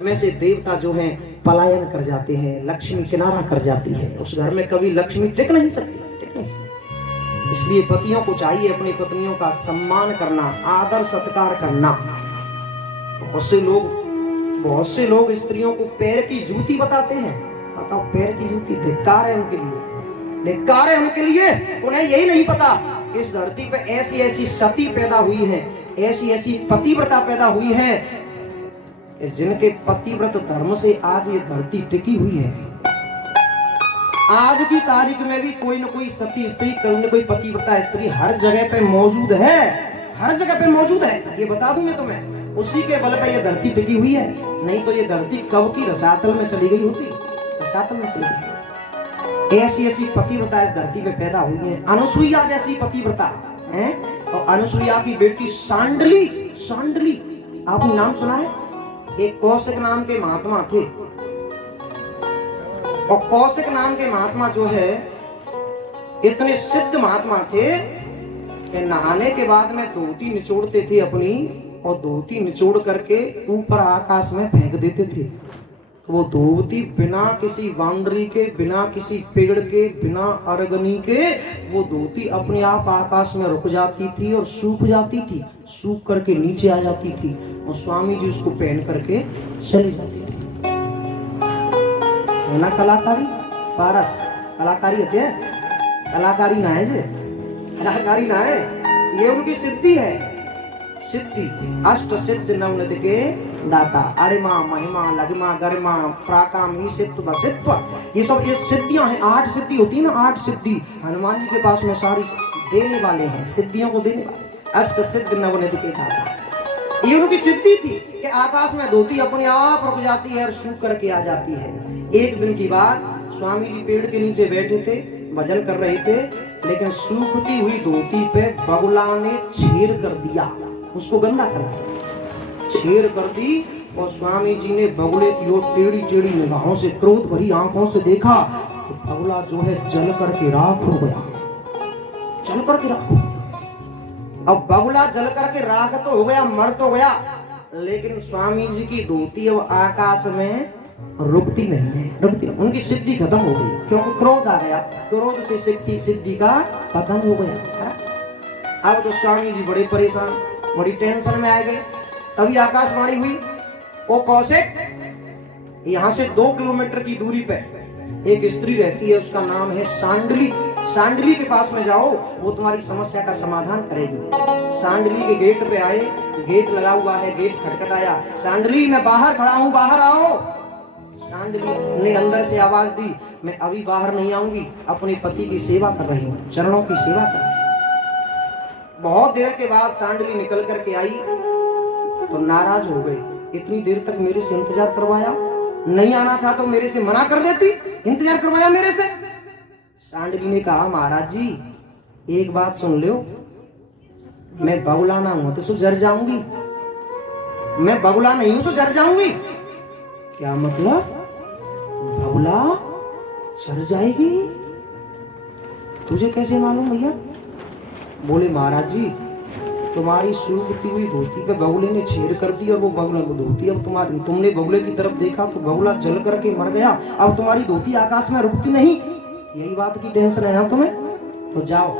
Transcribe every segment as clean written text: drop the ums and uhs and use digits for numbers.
में से देवता जो हैं पलायन कर जाते हैं, लक्ष्मी किनारा कर जाती है। उस घर में कभी लक्ष्मी टिक नहीं सकती। इसलिए पतियों को चाहिए अपनी पत्नियों का सम्मान करना, आदर सत्कार करना। बहुत से लोग स्त्रियों को पैर की जूती बताते हैं। बताओ, पैर की जूती धिक्कार है उनके लिए, धिक्कार है उनके लिए। उन्हें यही नहीं पता इस धरती पे ऐसी ऐसी सती पैदा हुई है, ऐसी ऐसी पतिव्रता पैदा हुई है, जिनके पतिव्रत धर्म से आज ये धरती टिकी हुई है। आज की तारीख में भी कोई न कोई सती स्त्री, कोई न कोई पतिव्रता स्त्री हर जगह पे मौजूद है, हर जगह पे मौजूद है। ये बता दूं मैं तुम्हें, उसी के बल पे ये धरती टिकी हुई है। नहीं तो ये धरती कब की रसातल में चली गई होती, रसातल में चली गई। ऐसी ऐसी पतिव्रता इस धरती पे पैदा हुई है। अनुसुईया जैसी पतिव्रता है, और अनुसुईया की बेटी सांडली, सांडली आपने नाम सुना है? एक कौशिक नाम के महात्मा थे, और कौशिक नाम के महात्मा जो है इतने सिद्ध महात्मा थे कि नहाने के बाद में धोती निचोड़ते थे अपनी, और धोती निचोड़ करके ऊपर आकाश में फेंक देते थे। तो वो धोती बिना किसी बाउंड्री के, बिना किसी पेड़ के, बिना अरगनी के, वो धोती अपने आप आकाश में रुक जाती थी और सूख जाती थी, सूख करके नीचे आ जाती थी, और स्वामी जी उसको पहन करके चली जाती थी। ना कलाकारी पारस कलाकारी होती है, कलाकारी ना है जे, कलाकारी ना है, ये उनकी सिद्धि है। सिद्धि अष्ट सिद्ध नवनिधि के दाता, अरिमा महिमा लगिमा गरिमा प्राकाम ईशित्व बसित्व, ये सब ये सिद्धियां हैं। 8 सिद्धि होती है ना, 8 सिद्धि हनुमान जी के पास में सारी देने वाले हैं, सिद्धियों को देने वाले। अष्ट सिद्ध नवनिधि के दाता, ये उनकी सिद्धि थी कि आकाश में धोती अपने आप रुक जाती है और सूख करके आ जाती है। एक दिन की बात, स्वामी जी पेड़ के नीचे बैठे थे, भजन कर रहे थे, लेकिन सूखती हुई धोती पे बगुला ने छेड़ कर दिया, उसको गंदा कर दिया, छेड़ कर दी। और स्वामी जी ने बगुले की ओर टेढ़ी टेढ़ी निगाहों से, क्रोध भरी आंखों से देखा, तो बगुला जो है जल करके राख हो गया, जल करके राख। अब बगुला जल करके राख तो हो गया, मर तो गया, लेकिन स्वामी जी की धोती अब आकाश में रुकती नहीं है, रुकती। उनकी सिद्धि खत्म हो गई, क्योंकि क्रोध आ गया, क्रोध से सिद्धि का पतन हो गया। अब तो स्वामी जी बड़े परेशान, बड़ी टेंशन में आ गए। तभी आकाशवाणी हुई, ओ कौशिक, यहाँ से 2 किलोमीटर की दूरी पे एक स्त्री रहती है, उसका नाम है सांडली। सांडली के पास में जाओ, वो तुम्हारी समस्या का समाधान करेगी। सांडली के गेट पे आए, गेट लगा हुआ है, गेट खटखटाया, सांडली मैं बाहर खड़ा हूँ, बाहर आओ। सांडली ने अंदर से आवाज दी, मैं अभी बाहर नहीं आऊंगी, अपने पति की सेवा कर रही हूँ, चरणों की सेवा कर रही हूँ। बहुत देर के बाद सांडली निकल करके आई तो नाराज हो गई, इतनी देर तक मेरे से इंतजार करवाया, नहीं आना था तो मेरे से मना कर देती, इंतजार करवाया मेरे से। सांडली ने कहा, महाराज जी एक बात सुन लो, मैं बगुला ना हूं तो जर जाऊंगी, मैं बगुला नहीं हूं तो जर जाऊंगी। क्या मतलब? बगुला जर जाएगी? तुझे कैसे मालूम भैया? बोले, महाराज जी तुम्हारी सूखती हुई धोती पे बगुले ने छेड़ कर दी, और वो बगुला को धोती, अब तुमने बगुले की तरफ देखा तो बगुला जल करके मर गया, अब तुम्हारी धोती आकाश में रुकती नहीं, यही बात की टेंशन है ना तुम्हें? तो जाओ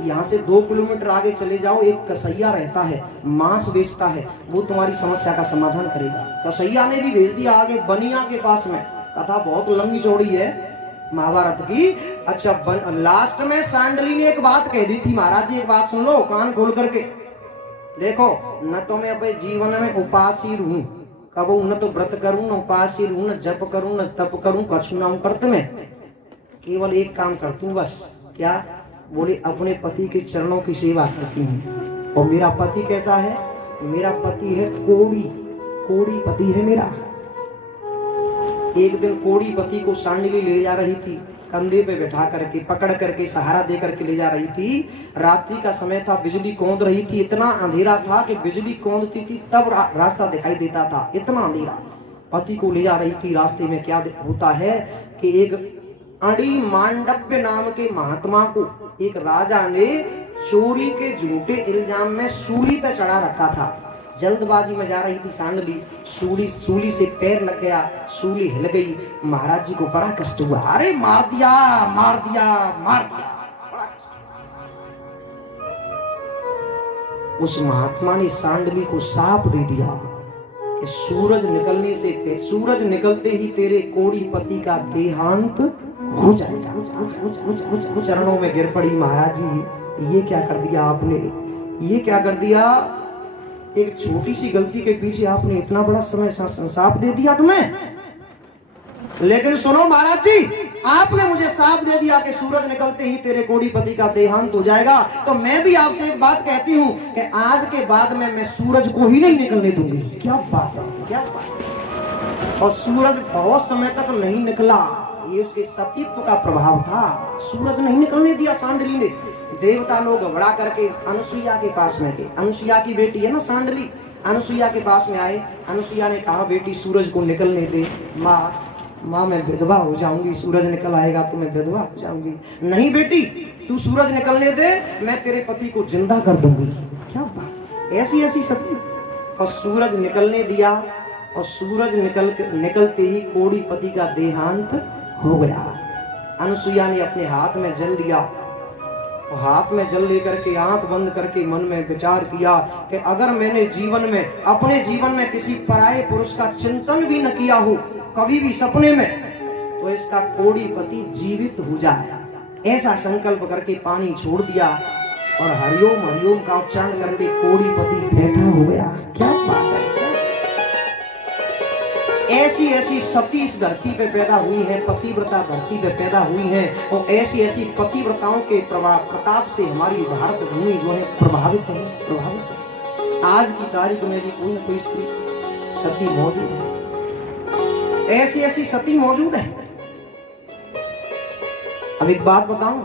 यहाँ से 2 किलोमीटर आगे चले जाओ, एक कसैया रहता है, मांस बेचता है, वो तुम्हारी समस्या का समाधान करेगा। कसैया ने भी भेज दिया आगे बनिया के पास में। कथा बहुत लंबी चौड़ी है महाभारत की। अच्छा, लास्ट में सांडली ने एक बात कह दी थी, महाराज जी एक बात सुन लो कान खोल करके, देखो न तो मैं अपने जीवन में उपासी रहूं, कबू न तो व्रत करूं, न उपासी रहूं, न जप करूं, न तप करूं, कछु न करते में, केवल एक काम करती हूँ बस। क्या? बोले, अपने पति के चरणों की सेवा करती हूँ। और मेरा पति कैसा है? मेरा पति है कोड़ी, कोड़ी पति है मेरा। एक दिन कोड़ी पति को सांडली ले जा रही थी, कंधे पे बैठा करके, पकड़ करके, सहारा दे करके ले जा रही थी। रात्रि का समय था, बिजली कौंध रही थी, इतना अंधेरा था कि बिजली कौंधती थी तब रास्ता दिखाई देता था, इतना अंधेरा। पति को ले जा रही थी, रास्ते में क्या होता है कि एक अड़ी मांडव्य नाम के महात्मा को एक राजा ने चोरी के झूठे इल्जाम में सूली पे चढ़ा रखा था। जल्दबाजी में जा रही थी सांडली, सूली से पैर लग गया, सूली हिल गई। महाराज जी को बड़ा कष्ट हुआ, अरे मार दिया मार दिया मार दिया। उस महात्मा ने सांडली को शाप दे दिया कि सूरज निकलते ही तेरे कोड़ी पति का देहांत हो जाएगा। चरणों में गिर पड़ी, महाराज जी ये क्या कर दिया आपने, ये क्या कर दिया, एक छोटी सी गलती के पीछे आपने इतना बड़ा समय शाप दे दिया तुम्हें। लेकिन सुनो महाराज जी, आपने मुझे शाप दे दिया कि सूरज निकलते ही तेरे कोड़ीपति का देहांत हो जाएगा, तो मैं भी आपसे एक बात कहती हूँ कि आज के बाद में मैं सूरज को ही नहीं निकलने दूंगी। क्या बात है, क्या बात है। और सूरज बहुत समय तक नहीं निकला, ये उसके सतीत्व का प्रभाव था। सूरज नहीं निकलने दिया सांडली ने। देवता लोग बड़ा करके अनुसुईया के पास में थे, अनुसुईया की बेटी है ना सांडली, अनुसुईया के पास में आए। अनुसुईया ने कहा बेटी सूरज को निकलने दे। माँ मैं विधवा हो जाऊंगी, सूरज निकल आएगा तो मैं विधवा हो जाऊंगी। नहीं बेटी तू सूरज निकलने दे, मैं तेरे पति को जिंदा कर दूंगी। क्या बात, ऐसी सती। और सूरज निकलने दिया, और सूरज निकलते ही कोड़ीपति का देहांत हो गया। अनुसुईया ने अपने हाथ में जल लिया, हाथ में जल लेकर के आंख बंद करके मन में विचार किया कि अगर मैंने अपने जीवन में किसी पराये पुरुष का चिंतन भी न किया हो कभी भी सपने में, तो इसका कोड़ीपति जीवित हो जाए। ऐसा संकल्प करके पानी छोड़ दिया और हरिओम हरिओम का उच्चारण करके कोड़ीपति बैठा हो गया। क्या बात है। ऐसी सती इस धरती पे पैदा हुई है, पतिव्रता धरती पे पैदा हुई है, और ऐसी पतिव्रताओं के प्रताप से हमारी भारत भूमि जो है प्रभावित है। आज की तारीख में भी कोई न कोई स्त्री सती मौजूद है, ऐसी सती मौजूद है। अब एक बात बताऊं,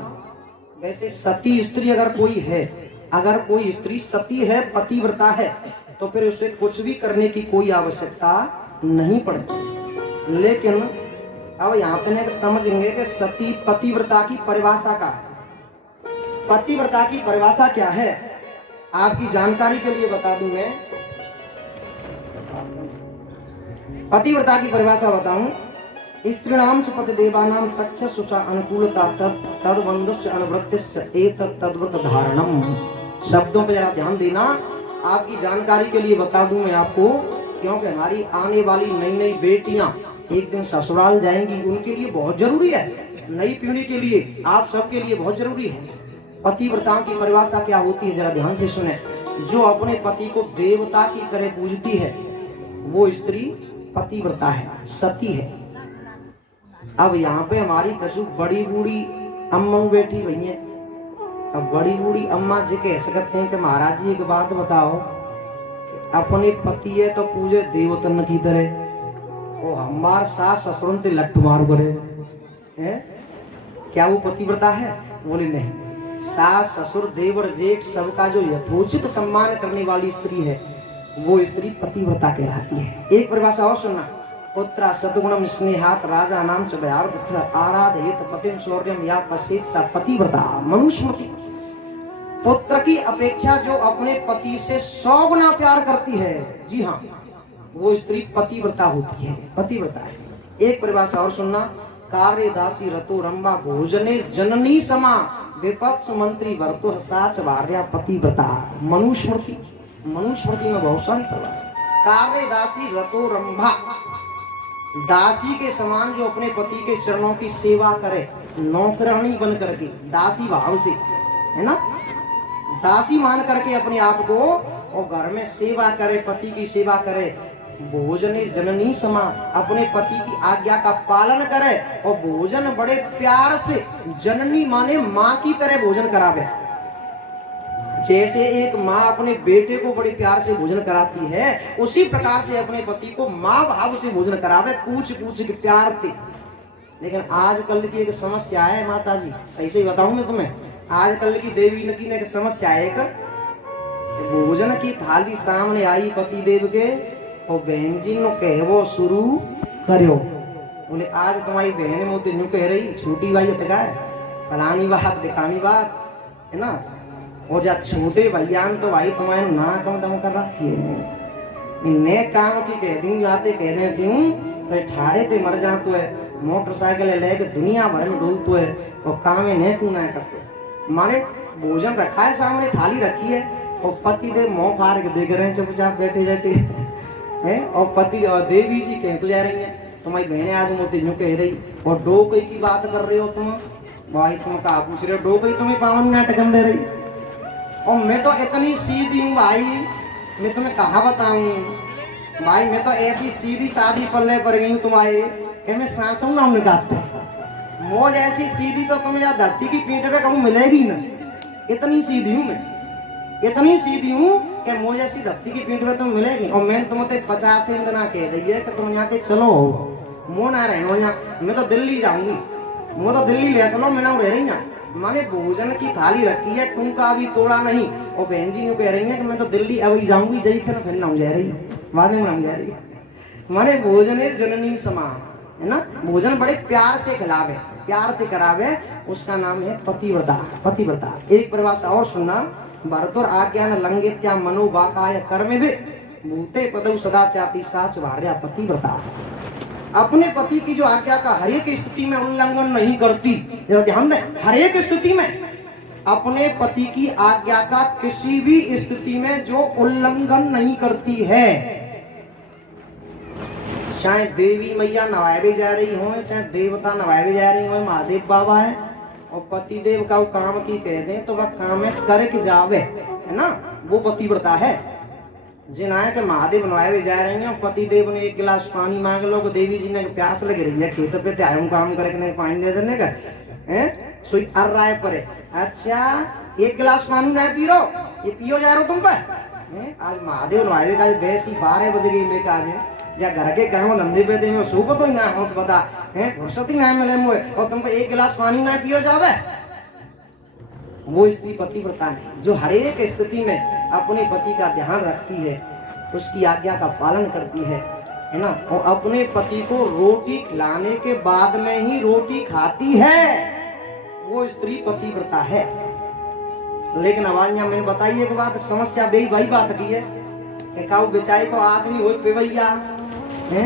वैसे सती स्त्री अगर कोई स्त्री सती है, पतिव्रता है, तो फिर उसे कुछ भी करने की कोई आवश्यकता नहीं पड़ती। लेकिन अब यहाँ पे समझेंगे कि सती पतिव्रता की परिभाषा का है। पतिव्रता की परिभाषा क्या है, आपकी जानकारी के लिए बता दूं मैं। पतिव्रता की परिभाषा बताऊं, स्त्रीणाम सुपति देवानाम तच्छ सुषा अनुकूलता तद्वंदस्य अनुवृत्तिस्य एतत् तद्व्रत धारणम। शब्दों पे जरा ध्यान देना, आपकी जानकारी के लिए बता दूं मैं आपको, क्योंकि हमारी आने वाली नई बेटियां एक दिन ससुराल जाएंगी, उनके लिए बहुत जरूरी है, नई पीढ़ी के लिए, आप सबके लिए बहुत जरूरी है। पतिव्रताओं की परिभाषा क्या होती है, जरा ध्यान से सुने। जो अपने पति को देवता की तरह पूजती है वो स्त्री पतिव्रता है, सती है। अब यहाँ पे हमारी कछु बड़ी बूढ़ी अम्मा बैठी हुई है। अब बड़ी बूढ़ी अम्मा जी कह सकते हैं कि महाराज जी एक बात बताओ, अपने पति है तो पूजे देवतन की तरह, वो हमार सास ससुरन ते लट्ठू मार करे है, क्या वो पतिव्रता है? बोले नहीं। सास ससुर देवर जेठ सबका जो यथोचित सम्मान करने वाली स्त्री है वो स्त्री पतिव्रता कहलाती है। एक परिभाषा और सुनना, पुत्रा सद्गुणम स्नेहात राजा नाम च भयार्थ आराधयेत पतिम शौर्यम या पश्येत सा पतिव्रता मनुस्मृति। पुत्र की अपेक्षा जो अपने पति से 100 गुना प्यार करती है, जी हाँ, वो स्त्री पतिव्रता होती है, पतिव्रता है। एक परिभाषा और सुनना, कार्य दासी रतो रंबा भोजने जननी समा विपक्ष मंत्री वर्तो साच भार्या पतिव्रता मनुस्मृति। मनुस्मृति में बहुत सारी परिभाषा। कार्य दासी रतो रंभा, दासी के समान जो अपने पति के चरणों की सेवा करे, नौकरानी बन करके, दासी भाव से, है ना, दासी मान करके अपने आप को, और घर में सेवा करे, पति की सेवा करे। भोजने जननी समा, अपने पति की आज्ञा का पालन करे और भोजन बड़े प्यार से, जननी माने माँ की तरह भोजन करावे। जैसे एक माँ अपने बेटे को बड़े प्यार से भोजन कराती है, उसी प्रकार से अपने पति को माँ भाव से भोजन करावे, पूछ के प्यार से। लेकिन आजकल की एक समस्या है माता जी, सही से बताऊं मैं तुम्हें, आजकल की देवी की एक समस्या है, भोजन की थाली सामने आई पति देव के, और बहन जी नो कहवो शुरू करो। बोले आज तुम्हारी बहन मोती न्यू कह रही, छोटी भाई अटका है, फलानी बात ढिकानी बात, है ना, और जा छोटे भैयान तो भाई तुम्हारे ना कम दम कर रखी है, ने काम की कह दी जाते कह देती हूँ तो ठाड़े ते मर जातो है, मोटरसाइकिल लेके दुनिया भर में डोलतो है और काम में ने तू ना करते। माने भोजन रखा है सामने, थाली रखी है और पति देव मुंह फाड़ के देख रहे हैं चुपचाप बैठे बैठे हैं, और पति और देवी जी कह तो जा रही है तुम्हारी बहने आज मोती यूं कह रही, और डोकई की बात कर रहे हो तुम, भाई तुम कहा पूछ रहे हो, डोकई तुम्हें 52 मिनट गन दे रही, और मैं तो इतनी सीधी हूँ भाई, मैं तुम्हें कहा बताऊं भाई, मैं तो ऐसी सीधी सादी पल्ले पर गई हूँ तुम्हारे कि मैं सांसों ना निकालते, मौज ऐसी सीधी तो तुम्हें या धरती की पीठ पे कहूँ मिलेगी ना, इतनी सीधी हूँ मैं, इतनी सीधी हूँ कि मुझे ऐसी धरती की पीठ पे तुम मिलेगी। और मैं तुम्हें 50 ना कह रही है कि तुम यहाँ के चलो मो ना रहे हो यहाँ, मैं तो दिल्ली जाऊंगी, मैं तो दिल्ली ले चलो, मैं ना रह रही ना, माने भोजन की थाली रखी है, टूका भी तोड़ा नहीं, और बहन जी यूँ कह रही है कि मैं तो दिल्ली अभी जाऊंगी, जई फिर ना जा रही बाद में ना जा रही, माने भोजन है जननी समान है ना, भोजन बड़े प्यार से खिलावे, प्यार से करावे, उसका नाम है पतिव्रता। पतिव्रता एक परिभाषा और सुनना, भरतुर आज्ञा न लंगे त्या मनो वाकाय कर्म भी भूते पदौ सदा चाति साच भार्या पतिव्रता। अपने पति की जो आज्ञा का हर एक स्थिति में उल्लंघन नहीं करती, ध्यान दें, हर एक स्थिति में अपने पति की आज्ञा का किसी भी स्थिति में जो उल्लंघन नहीं करती है, चाहे देवी मैया नवाए जा रही हो, चाहे देवता नवाए जा रही हो, महादेव बाबा है और पति देव का काम की कह दें तो वह काम है करके जावे, है ना, वो पतिव्रता है। जिनाए के महादेव नवाए जा रहे हैं और पति देव ने 1 गिलास पानी मांग लो, देवी जी ने प्यास लग रही है, खेत पे आयम काम करके पानी दे देने का है, सोई अर रहा है परे, अच्छा 1 गिलास पानी ना पी रो, ये पियो जा रहे हो तुम पर, आज महादेव नवाए का वैसी 12 बज गई मैं काज या घर के काम धंधे पे दे में सूप तो ही ना हो बता है, फुर्सत ही ना मिले मुझे, और तुमको 1 गिलास पानी ना पियो जावे, वो स्त्री पतिव्रता है जो हर एक स्थिति में अपने पति का ध्यान रखती है, उसकी आज्ञा का पालन करती है ना, और अपने पति को रोटी खिलाने के बाद में ही रोटी खाती है, वो स्त्री पतिव्रता है। लेकिन आवाज मैंने बताई एक बात, समस्या बेई वही बात की है कि काऊ बेचाई को आदमी हो पेवैया है,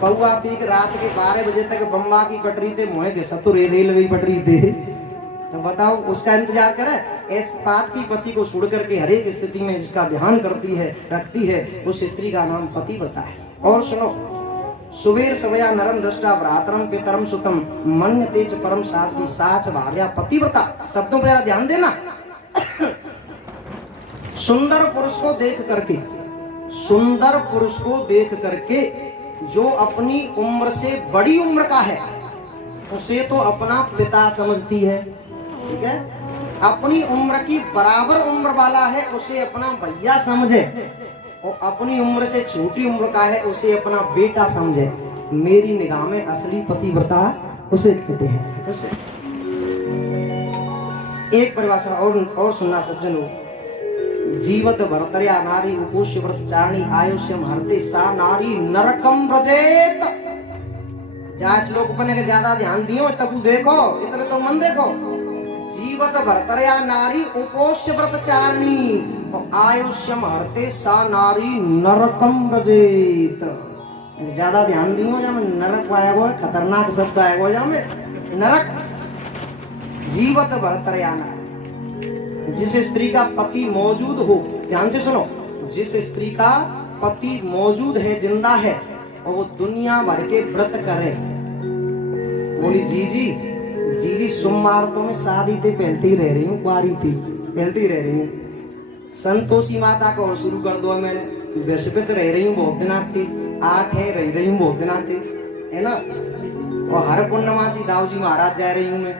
पौआ पी के रात के 12 बजे तक बम्बा की पटरी थे मोहे के सतुर रेलवे पटरी थे, तो बताओ उसका इंतजार करे, इस बात की पति को सुड़ करके हर एक स्थिति में जिसका ध्यान करती है रखती है, उस स्त्री का नाम पतिव्रता है। और सुनो, सुबेर सवया नरम दृष्टा भ्रातरम पितरम सुतम मन तेज परम साध्वी साच भार्या पतिव्रता। शब्दों पर ध्यान देना। सुंदर पुरुष को देख करके, सुंदर पुरुष को देख करके जो अपनी उम्र से बड़ी उम्र का है उसे तो अपना पिता समझती है, ठीक है, अपनी उम्र की बराबर उम्र वाला है उसे अपना भैया समझे, और अपनी उम्र से छोटी उम्र का है उसे अपना बेटा समझे। मेरी निगाह में असली पतिव्रता उसे कहते हैं। उसे एक परिभाषा और सुनना सज्जनों, जीवत भरतर्या नारी उपोष्य व्रत चारणी आयुष्यम हरते सा नारी नरकम व्रजेत। जहाँ श्लोक बने के ज्यादा ध्यान दियो तब देखो, इतने तो मन देखो। जीवत भरतर्या नारी उपोष्य व्रत चारणी आयुष्यम हरते सा नारी नरकम व्रजेत। ज्यादा ध्यान दियो जहाँ नरक आया हुआ, खतरनाक शब्द आया हुआ जहाँ में नरक। जीवत भरतर्या नारी, जिस स्त्री का पति मौजूद हो, ध्यान से सुनो, जिस स्त्री का पति मौजूद है, जिंदा है, और वो दुनिया भर के व्रत करे। बोली जीजी जीजी सोमवार तो मैं शादी पे पहनती रह रही हूँ, कुआरी थी पहनती रह रही हूँ। संतोषी माता को शुरू कर दो, मैंने बृहस्पति रह रही हूँ बहुत दिना थी, 8 है रह रही हूँ बहुत दिना थी, है ना। और हर पूर्णमासी दाऊजी महाराज जा रही हूँ मैं,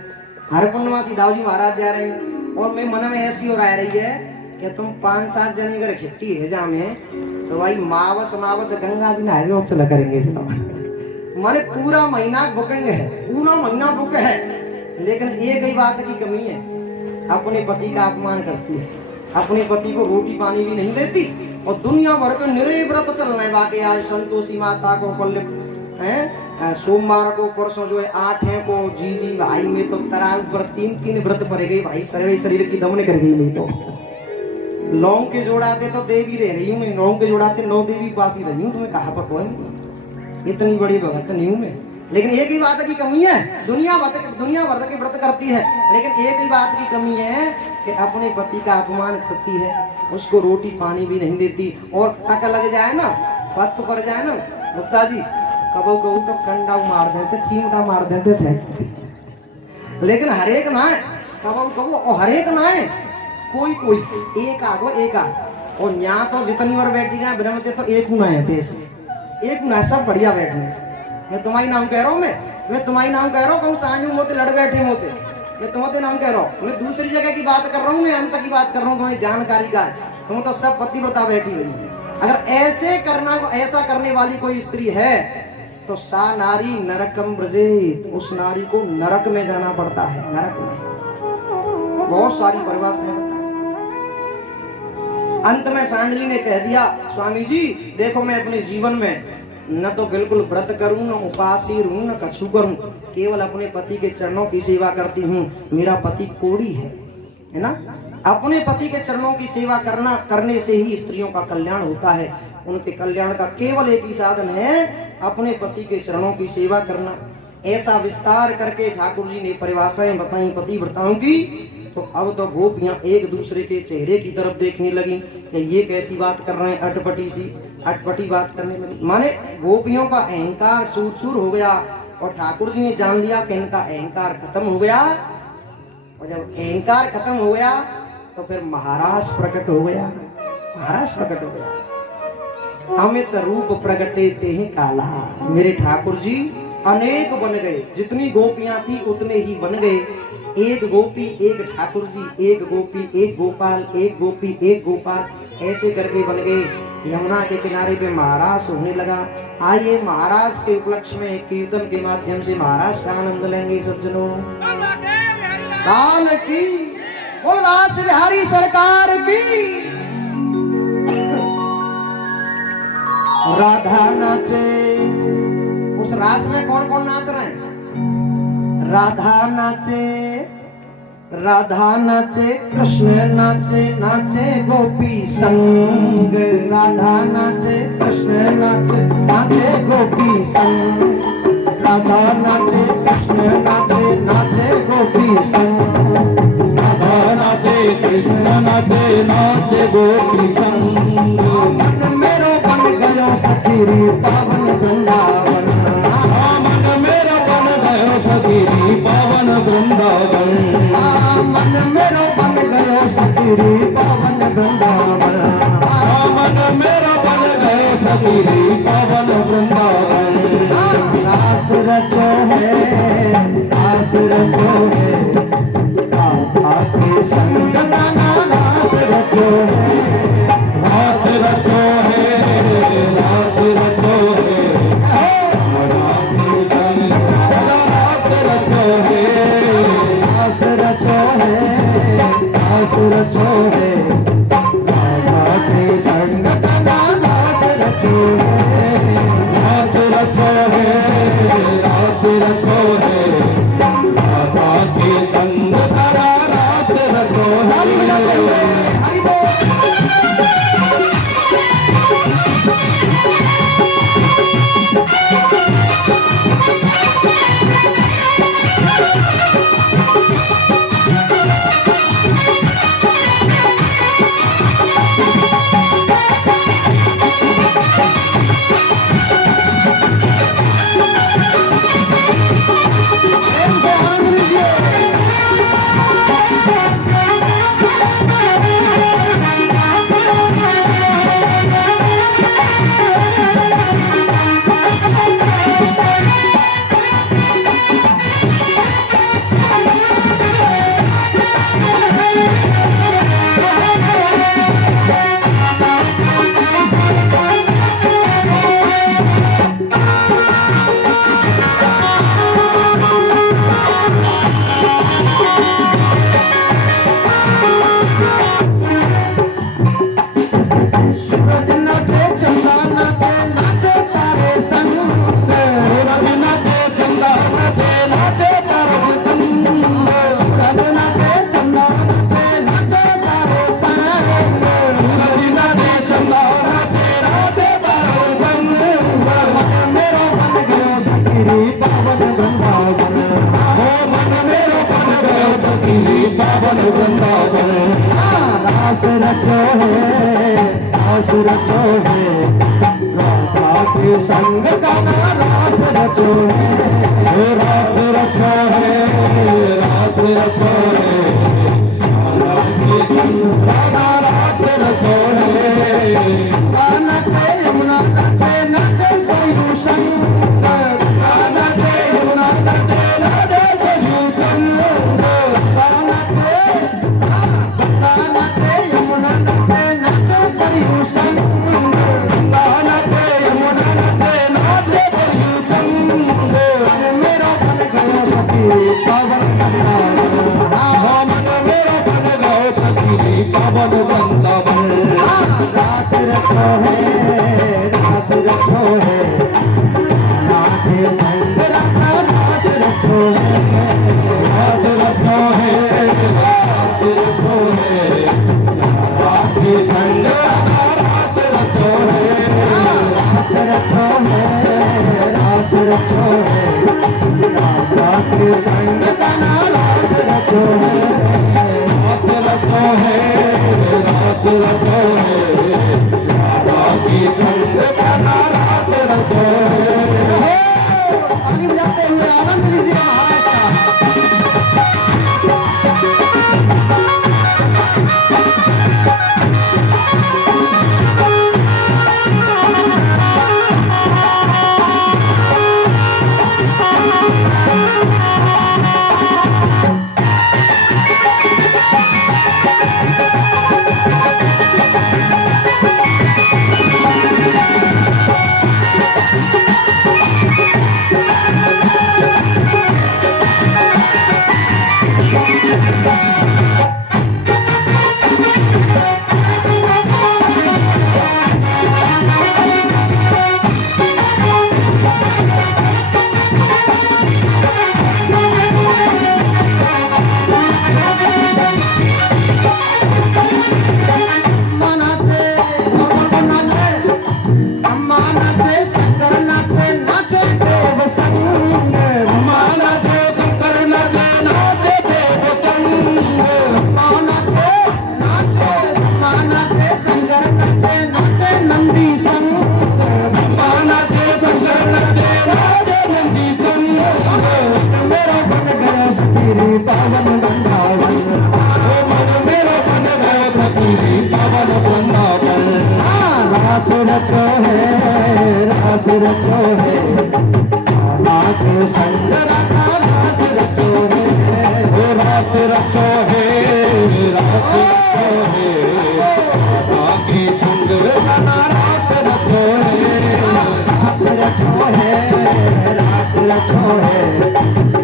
हर पूर्णमासी दाऊजी महाराज जा रही हूँ। और मैं मन में ऐसी हो रही है कि तुम 5-7 जने अगर इकट्ठी है जहाँ में, तो भाई मावस गंगा जी नहाए और चला करेंगे। माने पूरा महीना बुकिंग है, पूरा महीना बुक है, लेकिन एक ही बात की कमी है, अपने पति का अपमान करती है, अपने पति को रोटी पानी भी नहीं देती, और दुनिया भर के निरे व्रत चलने वाके। आज संतोषी माता को हैं सोमवार को परसों जो है 8 है को जी भाई में तो तराल पर 3 व्रत पड़ गई भाई, सर्वे शरीर की दमन कर गई। नहीं तो लौंग के जोड़ाते तो देवी रह रही हूँ मैं, लौंग के जोड़ाते 9 देवी पास ही रही हूँ, तुम्हें कहा पर कोई इतनी बड़ी भगत नहीं हूँ मैं। लेकिन एक ही बात की कमी है, दुनिया भर के व्रत करती है, लेकिन एक ही बात की कमी है कि अपने पति का अपमान करती है, उसको रोटी पानी भी नहीं देती, और तक लग जाए ना, पत्त पर जाए ना गुप्ता जी, कबो कबू तो कंडा मार देते, चिमटा मार देते थे। लेकिन हरेक ना है, कबो कबू और हरेक ना है, कोई एक आगो एक आग, और यहाँ तो जितनी बार बैठी गए ब्रह्मते तो एक गुना है देश, एक गुना सब बढ़िया बैठने से। मैं तुम्हारी नाम कह रहा हूँ, मैं तुम्हारी नाम कह रहा हूँ, कहूँ सांझ मोते लड़ बैठे मोते, मैं तुम्हारे नाम कह रहा हूँ, मैं दूसरी जगह की बात कर रहा हूँ, मैं अंत की बात कर रहा हूँ, तुम्हें जानकारी का है, तुम तो सब पतिव्रता बैठी हुई है। अगर ऐसा करने वाली कोई स्त्री है तो सा नारी नरकम ब्रजेत, उस नारी को नरक में जाना पड़ता है, नरक में। बहुत सारी परिभाषाएं है। अंत में सांडली ने कह दिया, स्वामी जी देखो मैं अपने जीवन में न तो बिल्कुल व्रत करूं, न उपासी रहूं, न कछु करूं, केवल अपने पति के चरणों की सेवा करती हूं। मेरा पति कोड़ी है ना। अपने पति के चरणों की सेवा करने से ही स्त्रियों का कल्याण होता है। उनके कल्याण का केवल एक ही साधन है, अपने पति के चरणों की सेवा करना। ऐसा विस्तार करके ठाकुर जी ने परिभाषाएं बताई पतिव्रताओं की। तो अब तो गोपियां एक दूसरे के चेहरे की तरफ देखने लगी कि ये कैसी बात कर रहे हैं, अटपटी बात करने लगी। माने गोपियों का अहंकार चूर चूर हो गया, और ठाकुर जी ने जान लिया कि इनका अहंकार खत्म हो गया। और जब अहंकार खत्म हो गया तो फिर महाराज प्रकट हो गया, अमित रूप प्रगटे ते ही काला। मेरे ठाकुर जी अनेक बन गए, जितनी गोपियां थी उतने ही बन गए। एक गोपी एक ठाकुर जी, एक गोपी एक गोपाल, एक गोपी एक गोपाल, ऐसे करके बन गए। यमुना के किनारे पे महाराज होने लगा। आइए महाराज के उपलक्ष्य में कीर्तन के माध्यम से महाराज का आनंद लेंगे सज्जनों। लाल की बोल रास बिहारी सरकार की। राधा नाचे, उस रास में कौन कौन नाच रहे हैं? राधा नाचे कृष्ण नाचे, नाचे गोपी संग। राधा नाचे कृष्ण नाचे, नाचे गोपी संग। राधा नाचे कृष्ण नाचे, नाचे गोपी संग। राधा नाचे कृष्ण नाचे, नाचे गोपी संग। मन मेरो बन गयो सखीरी पावन वृंदावन। मन मेरो बन गयो सखीरी पावन वृंदावन। मन मेरो बन गयो सखीरी पावन वृंदावन। मन मेरो बन गयो सखीरी पावन वृंदावन। आस रचो है, आस रचो है, आपके संग गाना रास रचो है, रास रचो है, रास रचो है, आपके संग रास रचो है, रास रचो है, रास रचो है, आपके संग गाना रास रचो है, रास रचो है, रास रचो है, रास रचो है, रास रचो है, राधा के संग का रास रचो है, रास रचो है, रास रचो है, राधा के संग का रास रचो है। नाचे यमुना नाचे नाचे सरयू संग, नाचे यमुना नाचे नाचे सरयू संग, नाचे यमुना नाचे नाचे सरयू संग, नाचे यमुना नाचे नाचे सरयू संग। मेरा मन गयो सखी पावन वृंदावन, मन मेरा मन गयो सखी पावन वृंदावन। रास रचो है, रास रचो है, राधे संग राधा रास रचो है, रास रचो है, रास रचो है, राधे संग राधा रास रचो है, रास रचो है, रास रचो है, राधा के संग गाना रास रचो है, रास रचो है, रास रचो है, की संग गाना रास रचो है। ताली बजाते हुए आनंद लीजिए महाराज रास रचो है, रास रचो है, राधा के संग राधा रास रचो है, रास रचो है, रास रचो है, राधा के संग राधा रास रचो है, रास रचो है, रास रचो है,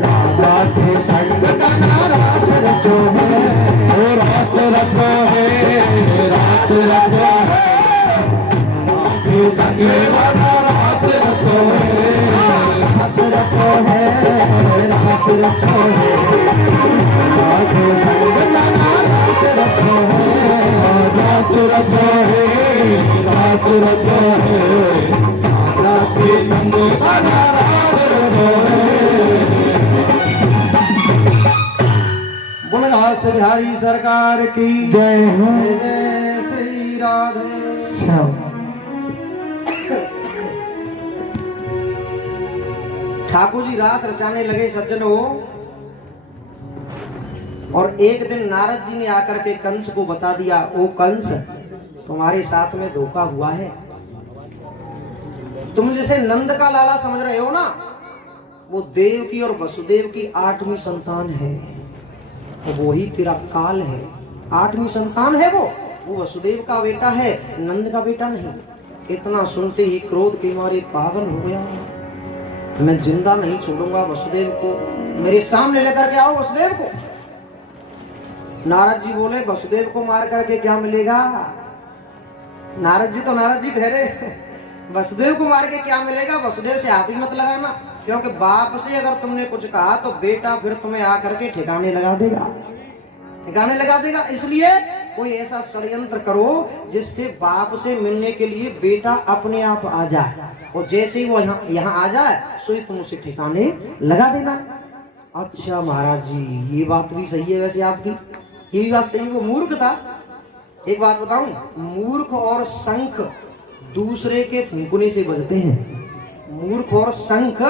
राधा के संग गाना रास रचो है, रास रचो है, रास रचो है, संगे वाला रात रचो है, रास रचो है, रास रचो है, राधे संग गाना रास रचो है, रास रचो है, रास रचो है, राधे संग गाना रास रचो है। बोल हास बिहारी सरकार की जय हो, जय श्री राधे श्याम। ठाकुर जी रास रचाने लगे सज्जनों, और एक दिन नारद जी ने आकर के कंस को बता दिया, ओ कंस तुम्हारे साथ में धोखा हुआ है, तुम जिसे नंद का लाला समझ रहे हो ना, वो देव की और वसुदेव की 8वीं संतान है, वो ही तेरा काल है। 8वीं संतान है वो वसुदेव का बेटा है, नंद का बेटा नहीं। इतना सुनते ही क्रोध के मारे पागल हो गया, मैं जिंदा नहीं छोड़ूंगा वसुदेव को, मेरे सामने लेकर के आओ वसुदेव को। नारद जी बोले वसुदेव को मार करके क्या मिलेगा? नारद जी ठहरे, वसुदेव को मार के क्या मिलेगा? वसुदेव से हाथ ही मत लगाना, क्योंकि बाप से अगर तुमने कुछ कहा तो बेटा फिर तुम्हें आकर के ठिकाने लगा देगा। इसलिए कोई ऐसा षड्यंत्र करो जिससे बाप से मिलने के लिए बेटा अपने आप आ जाए, और जैसे ही वो यहाँ आ जाए सो ही तुम उसे ठिकाने लगा देना। अच्छा महाराज जी, ये बात भी सही है, वैसे आपकी ये भी बात सही। वो मूर्ख था, एक बात बताऊं, मूर्ख और शंख दूसरे के फूंकने से बजते हैं। मूर्ख और शंख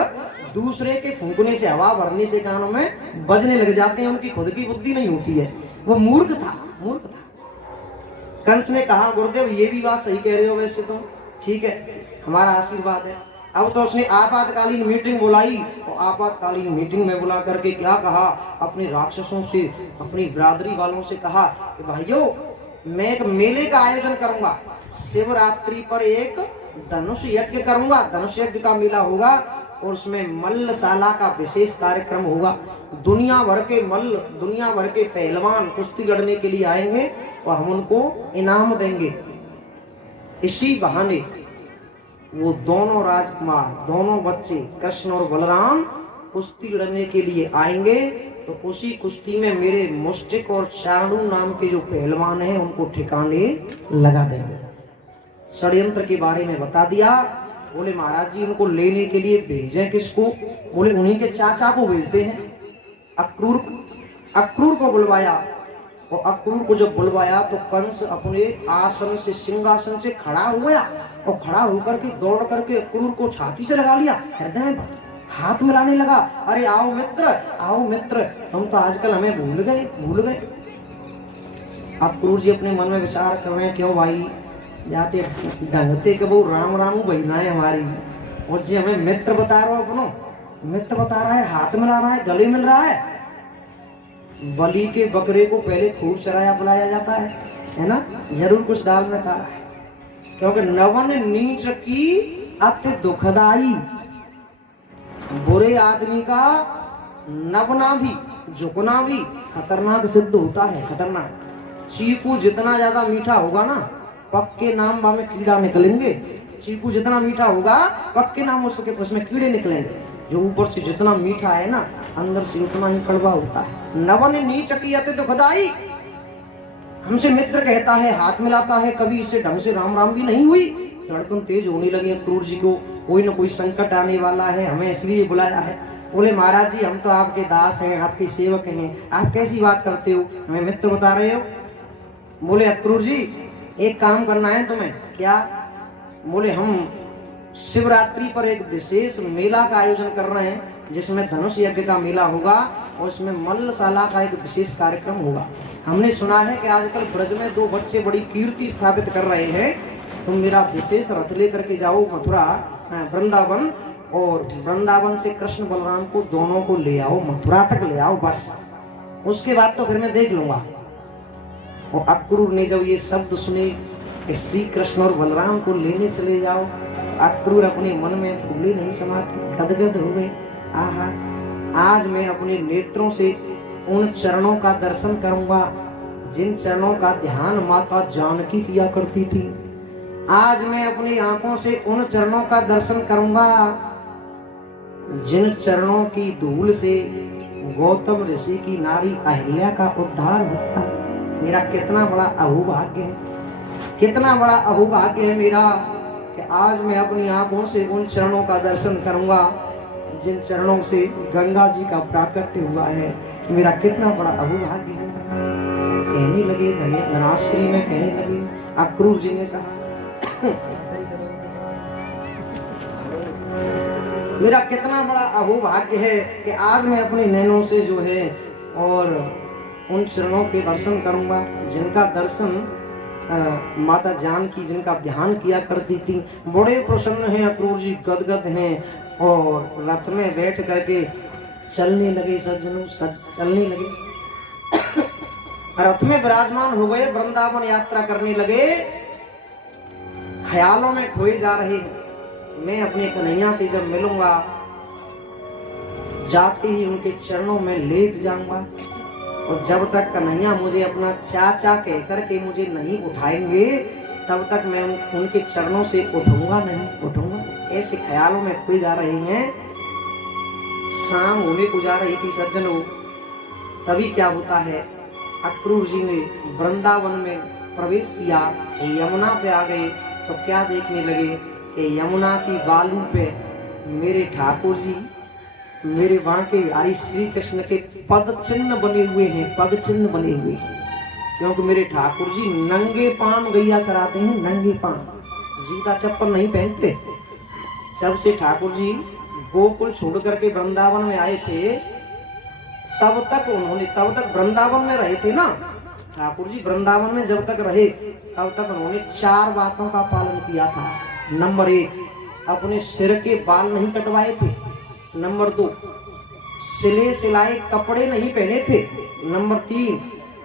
दूसरे के फूंकने से, हवा भरने से कानों में बजने लग जाते हैं। उनकी खुद की बुद्धि नहीं होती है। वो मूर्ख था, मूर्ख था। कंस ने कहा गुरुदेव ये भी बात सही कह रहे हो, वैसे तो ठीक है, हमारा आशीर्वाद है। अब तो उसने आपातकालीन मीटिंग बुलाई और आपातकालीन मीटिंग में बुला करके क्या कहा, अपने राक्षसों से, अपनी बिरादरी वालों से कहा कि भाइयों मैं एक मेले का आयोजन करूंगा, शिवरात्रि पर एक धनुष यज्ञ करूंगा, धनुष यज्ञ का मेला होगा और उसमें मल्लशाला का विशेष कार्यक्रम होगा। दुनिया भर के मल्ल, दुनिया भर के पहलवान कुश्ती लड़ने के लिए आएंगे और हम उनको इनाम देंगे। इसी बहाने वो दोनों राजकुमार, दोनों बच्चे कृष्ण और बलराम कुश्ती लड़ने के लिए आएंगे, तो उसी कुश्ती में मेरे मुष्टिक और चाणू नाम के जो पहलवान हैं उनको ठिकाने लगा देंगे। षड्यंत्र के बारे में बता दिया। बोले महाराज जी उनको लेने के लिए भेजें किसको? बोले उन्हीं के चाचा को भेजते हैं, अक्रूर। अक्रूर को बुलवाया और अक्रूर को जब बुलवाया तो कंस अपने आसन से, सिंहासन से खड़ा हो गया और खड़ा होकर के दौड़ करके अक्रूर को छाती से लगा लिया, हृदय में हाथ मिलाने लगा। अरे आओ मित्र, आओ मित्र, तुम तो आजकल हमें भूल गए, भूल गए। अक्रूर जी अपने मन में विचार कर रहे हैं, क्यों भाई जाते ढंगते के वो राम राम बहना है हमारी, और जी हमें मित्र बता रहा हो, अपनो मित्र बता रहा है, हाथ मिला रहा है, गले मिल रहा है। बलि के बकरे को पहले खूब चराया बुलाया जाता है ना, जरूर कुछ दाल में खा रहा है, क्योंकि नवन नीच की अति दुखदाई, बुरे आदमी का नवना भी, झुकना भी खतरनाक सिद्ध होता है, खतरनाक। चीकू जितना ज्यादा मीठा होगा ना, पक्के नाम में कीड़ा निकलेंगे। चीकू जितना मीठा होगा, पक्के नाम उसमें कीड़े निकलेंगे। जो ऊपर से जितना मीठा है ना, अंदर से उतना ही कड़वा होता है। नवन नीच की अति दुखदाई, हमसे मित्र कहता है, हाथ मिलाता है, कभी इससे ढंग से राम राम भी नहीं हुई। धड़कन तेज होने लगी अक्रूर जी को, कोई ना कोई संकट आने वाला है, हमें इसलिए बुलाया है। बोले महाराज जी हम तो आपके दास हैं, आपके सेवक हैं, आप कैसी बात करते हो, हमें मित्र बता रहे हो। बोले अक्रूर जी एक काम करना है तुम्हें। क्या? बोले हम शिवरात्रि पर एक विशेष मेला का आयोजन कर रहे हैं, जिसमें धनुष यज्ञ का मेला होगा और उसमें मल्लशाला का एक विशेष कार्यक्रम होगा। हमने सुना है कि आजकल ब्रज में दो बच्चे बड़ी कीर्ति स्थापित कर रहे हैं, तुम मेरा विशेष रथ लेकर के जाओ मथुरा, वृंदावन, और वृंदावन से कृष्ण बलराम को दोनों को ले आओ, मथुरा तक ले आओ, बस उसके बाद तो फिर मैं देख लूंगा। और अक्रूर ने जब ये शब्द सुने कि श्री कृष्ण और बलराम को लेने चले जाओ, अक्रूर अपने मन में फूले नहीं समाते, गदगद हो गए। आहा, आज मैं अपने नेत्रों से उन चरणों का दर्शन करूंगा जिन चरणों का ध्यान माता जानकी किया करती थी। आज मैं अपनी आंखों से उन चरणों का दर्शन करूंगा जिन चरणों की धूल से गौतम ऋषि की नारी अहिल्या का उद्धार होता। मेरा कितना बड़ा अहोभाग्य है, कितना बड़ा अहोभाग्य है मेरा कि आज मैं अपनी आंखों से उन चरणों का दर्शन करूंगा जिन चरणों से गंगा जी का प्राकट्य हुआ है। मेरा कितना बड़ा अहोभाग्य है। कहने लगे धनाश्री में, कहने लगे अक्रूर जी ने कहा मेरा कितना बड़ा अहोभाग्य है कि आज मैं अपने नैनों से जो है और उन चरणों के दर्शन करूंगा जिनका दर्शन माता जानकी, जिनका ध्यान किया करती थी। बड़े प्रसन्न हैं अक्रूर जी, गदगद हैं और रथ में बैठ करके चलने लगे। सज्जनों चलने लगे, रथ में विराजमान हो गए, वृंदावन यात्रा करने लगे, ख्यालों में खोए जा रहे। मैं अपने कन्हैया से जब मिलूंगा, जाते ही उनके चरणों में लेट जाऊंगा, और जब तक कन्हैया मुझे अपना चाचा कहकर के मुझे नहीं उठाएंगे, तब तक मैं उनके चरणों से उठूंगा नहीं, उठूंगा। ऐसे ख्यालों में खोए जा रहे हैं। शाम होने को जा रही थी सज्जनों, तभी क्या होता है, अक्रूर जी ने वृंदावन में प्रवेश किया, यमुना पे आ गए तो क्या देखने लगे कि यमुना की बालू पे मेरे ठाकुर जी, मेरे वहां के बिहारी श्री कृष्ण के पद चिन्ह बने हुए हैं, पग चिन्ह बने हुए हैं। क्योंकि मेरे ठाकुर जी नंगे पांव गैया चराते हैं, नंगे पांव, जूता चप्पल नहीं पहनते। जब से ठाकुर जी गोकुल छोड़ करके वृंदावन में आए थे तब तक वृंदावन में रहे थे ना ठाकुर जी। वृंदावन में जब तक रहे तब तक उन्होंने 4 बातों का पालन किया था। नंबर 1, अपने सिर के बाल नहीं कटवाए थे। नंबर 2, सिले सिलाए कपड़े नहीं पहने थे। नंबर 3,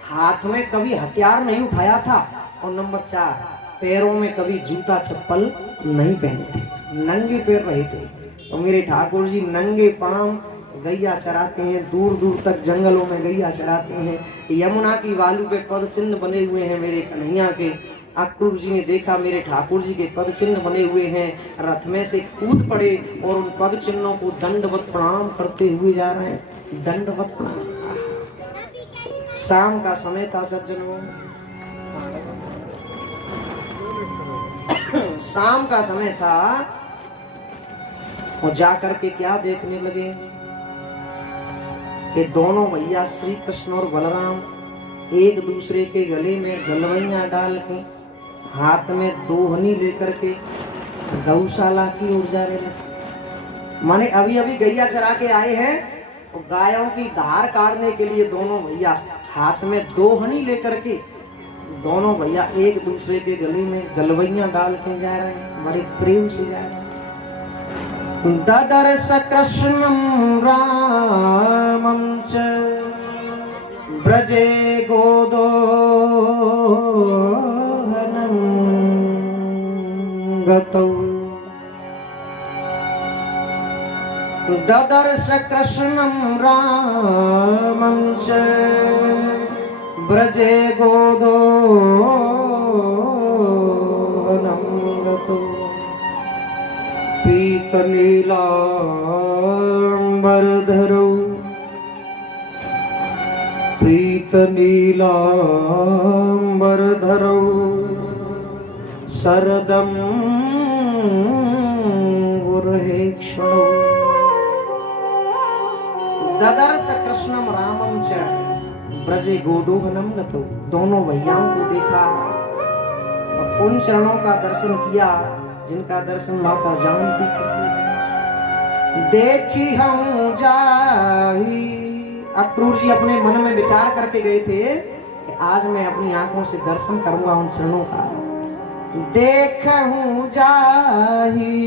हाथ में कभी हथियार नहीं उठाया था। और नंबर 4, पैरों में कभी जूता चप्पल नहीं पहने थे, नंगे पैर रहे थे। तो मेरे ठाकुर जी नंगे पांव गैया चराते हैं, दूर दूर तक जंगलों में गैया चराते हैं। यमुना की बालू पे पद चिन्ह बने हुए हैं मेरे कन्हैया के। अक्रूर जी ने देखा मेरे ठाकुर जी के पद चिन्ह बने हुए हैं, रथ में से कूद पड़े और उन पद चिन्हों को दंडवत प्रणाम करते हुए जा रहे हैं, दंडवत प्रणाम। शाम का समय था सज्जनों, शाम का समय था। और जाकर के क्या देखने लगे कि दोनों भैया श्री कृष्ण और बलराम एक दूसरे के गले में गलवैया डाल के हाथ में दोहनी लेकर के गौशाला की ओर जा रहे हैं। माने अभी अभी गैया चरा के आए हैं और गायों की धार काटने के लिए दोनों भैया हाथ में दोहनी लेकर के दोनों भैया एक दूसरे के गले में गलवैया डाल के जा रहे हैं, बड़े प्रेम से जा रहे हैं। ददर्श कृष्णं रामं च ब्रजे गोदोहनं गतौ। ददर्श कृष्णं रामं च ब्रजे गोदोहनं गतौ। पीत नीलांबरधरौ पीत नीलांबरधरौ शरदं गुरहेक्षणौ। ददर्श कृष्णं रामं च ब्रजे गोदोहनं गतौ। दोनों भैयाओं को देखा और उन चरणों का दर्शन किया जिनका दर्शन माता जानकी देखी हूं जाही। अक्रूर जी अपने मन में विचार करके गए थे कि आज मैं अपनी आंखों से दर्शन करूंगा उन चरणों का। देखूं जाही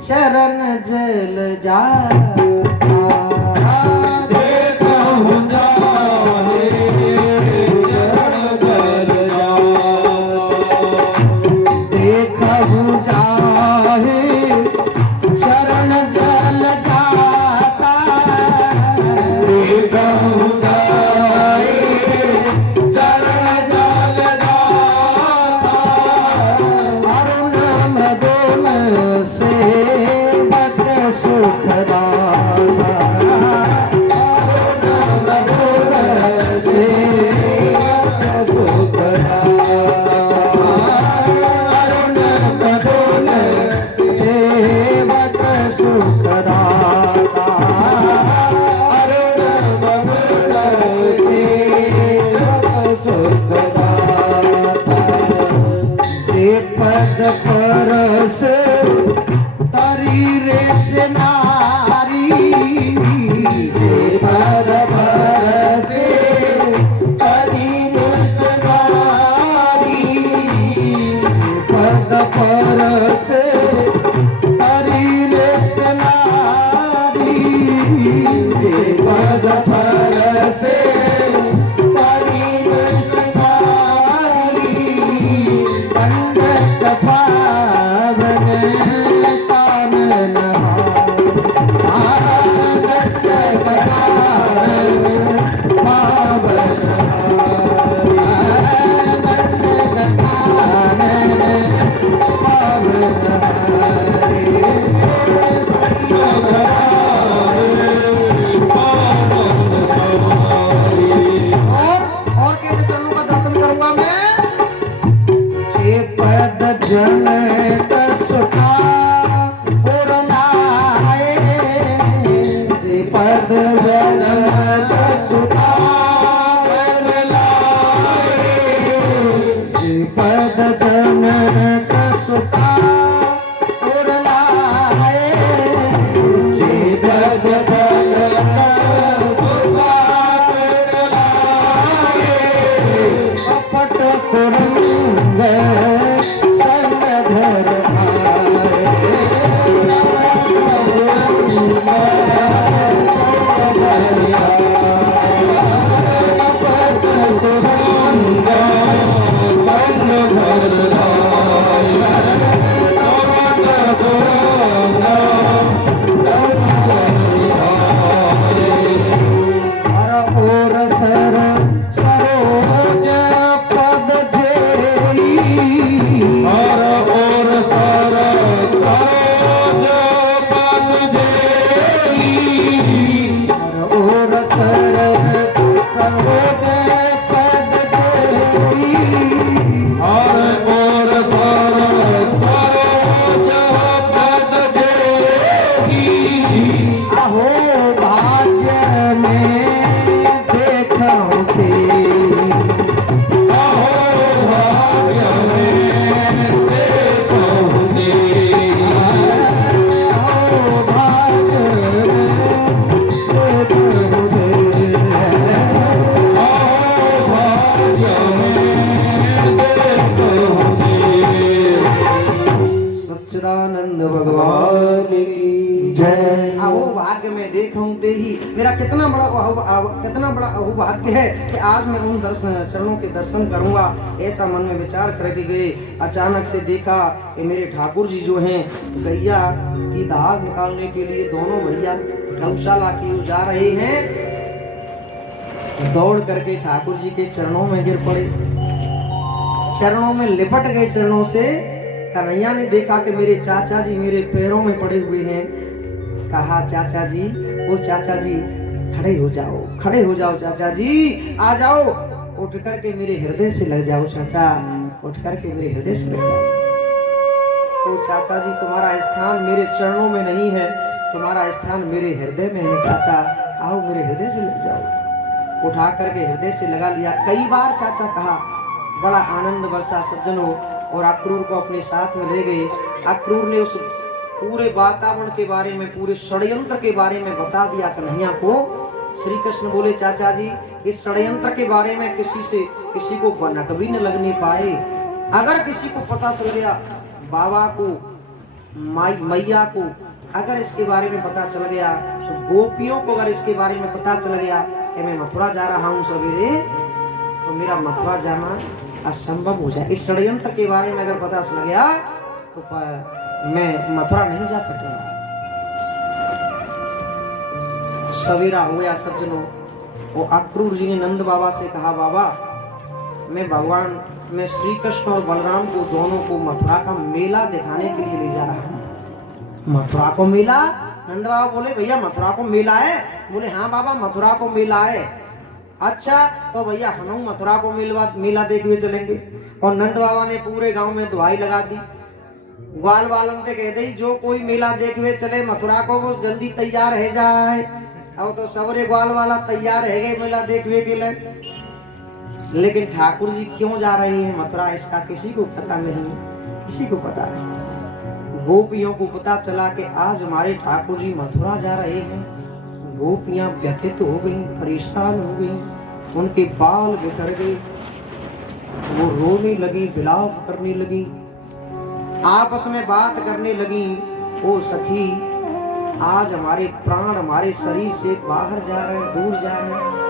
चरण जल जाता, अहो भाग्य में देखूं ते ही, मेरा कितना बड़ा अहोभाग्य है कि आज मैं उन चरणों के दर्शन करूंगा। ऐसा मन में विचार करके गए। अचानक से देखा कि मेरे ठाकुर जी जो हैं गैया की धार निकालने के लिए दोनों भैया गौशाला की ओर जा रहे हैं। दौड़ करके ठाकुर जी के चरणों में गिर पड़े, चरणों में लिपट गए। चरणों से कन्हैया ने देखा कि मेरे चाचा जी मेरे पैरों में पड़े हुए हैं। कहा चाचा जी, ओ चाचा जी खड़े हो जाओ, खड़े हो जाओ चाचा जी, आ जाओ, उठ करके मेरे हृदय से लग जाओ चाचा, उठ करके मेरे हृदय से लग जाओ। ओ चाचा जी तुम्हारा स्थान मेरे चरणों में नहीं है, तुम्हारा स्थान मेरे हृदय में है चाचा, आओ मेरे हृदय से लग जाओ। उठा करके हृदय से लगा लिया। कई बार चाचा कहा। बड़ा आनंद बरसा सज्जनों, और अक्रूर को अपने साथ में ले गए। अक्रूर ने उस पूरे वातावरण के बारे में, पूरे षड्यंत्र के बारे में बता दिया कन्हैया को। श्री कृष्ण बोले चाचा जी इस षड्यंत्र के बारे में किसी को बनट भी न लगने पाए। अगर किसी को पता चल गया, बाबा को मैया को अगर इसके बारे में पता चल गया, तो गोपियों को अगर इसके बारे में पता चल गया कि मैं मथुरा जा रहा हूँ सवेरे, तो मेरा मथुरा जाना असंभव हो जाए। इस षड्यंत्र के बारे में अगर पता चल गया तो मैं मथुरा नहीं जा सकूंगा। सवेरा हो गया सज्जनों, वो अक्रूर जी ने नंद बाबा से कहा बाबा मैं श्री कृष्ण और बलराम को दोनों को मथुरा का मेला दिखाने के लिए ले जा रहा हूँ। मथुरा को मेला? नंद बाबा बोले भैया मथुरा को मेला है? बोले हाँ बाबा मथुरा को मेला है। अच्छा तो भैया हम मथुरा को मेला देखने चलेंगे। और नंद बाबा ने पूरे गांव में दुहाई लगा दी, ग्वाल वालन से कह दी जो कोई मेला देखने चले मथुरा को वो जल्दी तैयार है जाए। अब तो सबरे ग्वाल वाला तैयार है गए मेला देखने के लिए। लेकिन ठाकुर जी क्यों जा रहे हैं मथुरा, इसका किसी को पता नहीं, किसी को पता नहीं। गोपियों को पता चला कि आज हमारे ठाकुर जी मथुरा जा रहे हैं। गोपियां व्यथित हो गई, परेशान हो गई, उनके बाल बिखर गए, वो रोने लगी, विलाप करने लगी, आपस में बात करने लगी। ओ सखी आज हमारे प्राण हमारे शरीर से बाहर जा रहे हैं, दूर जा रहे हैं।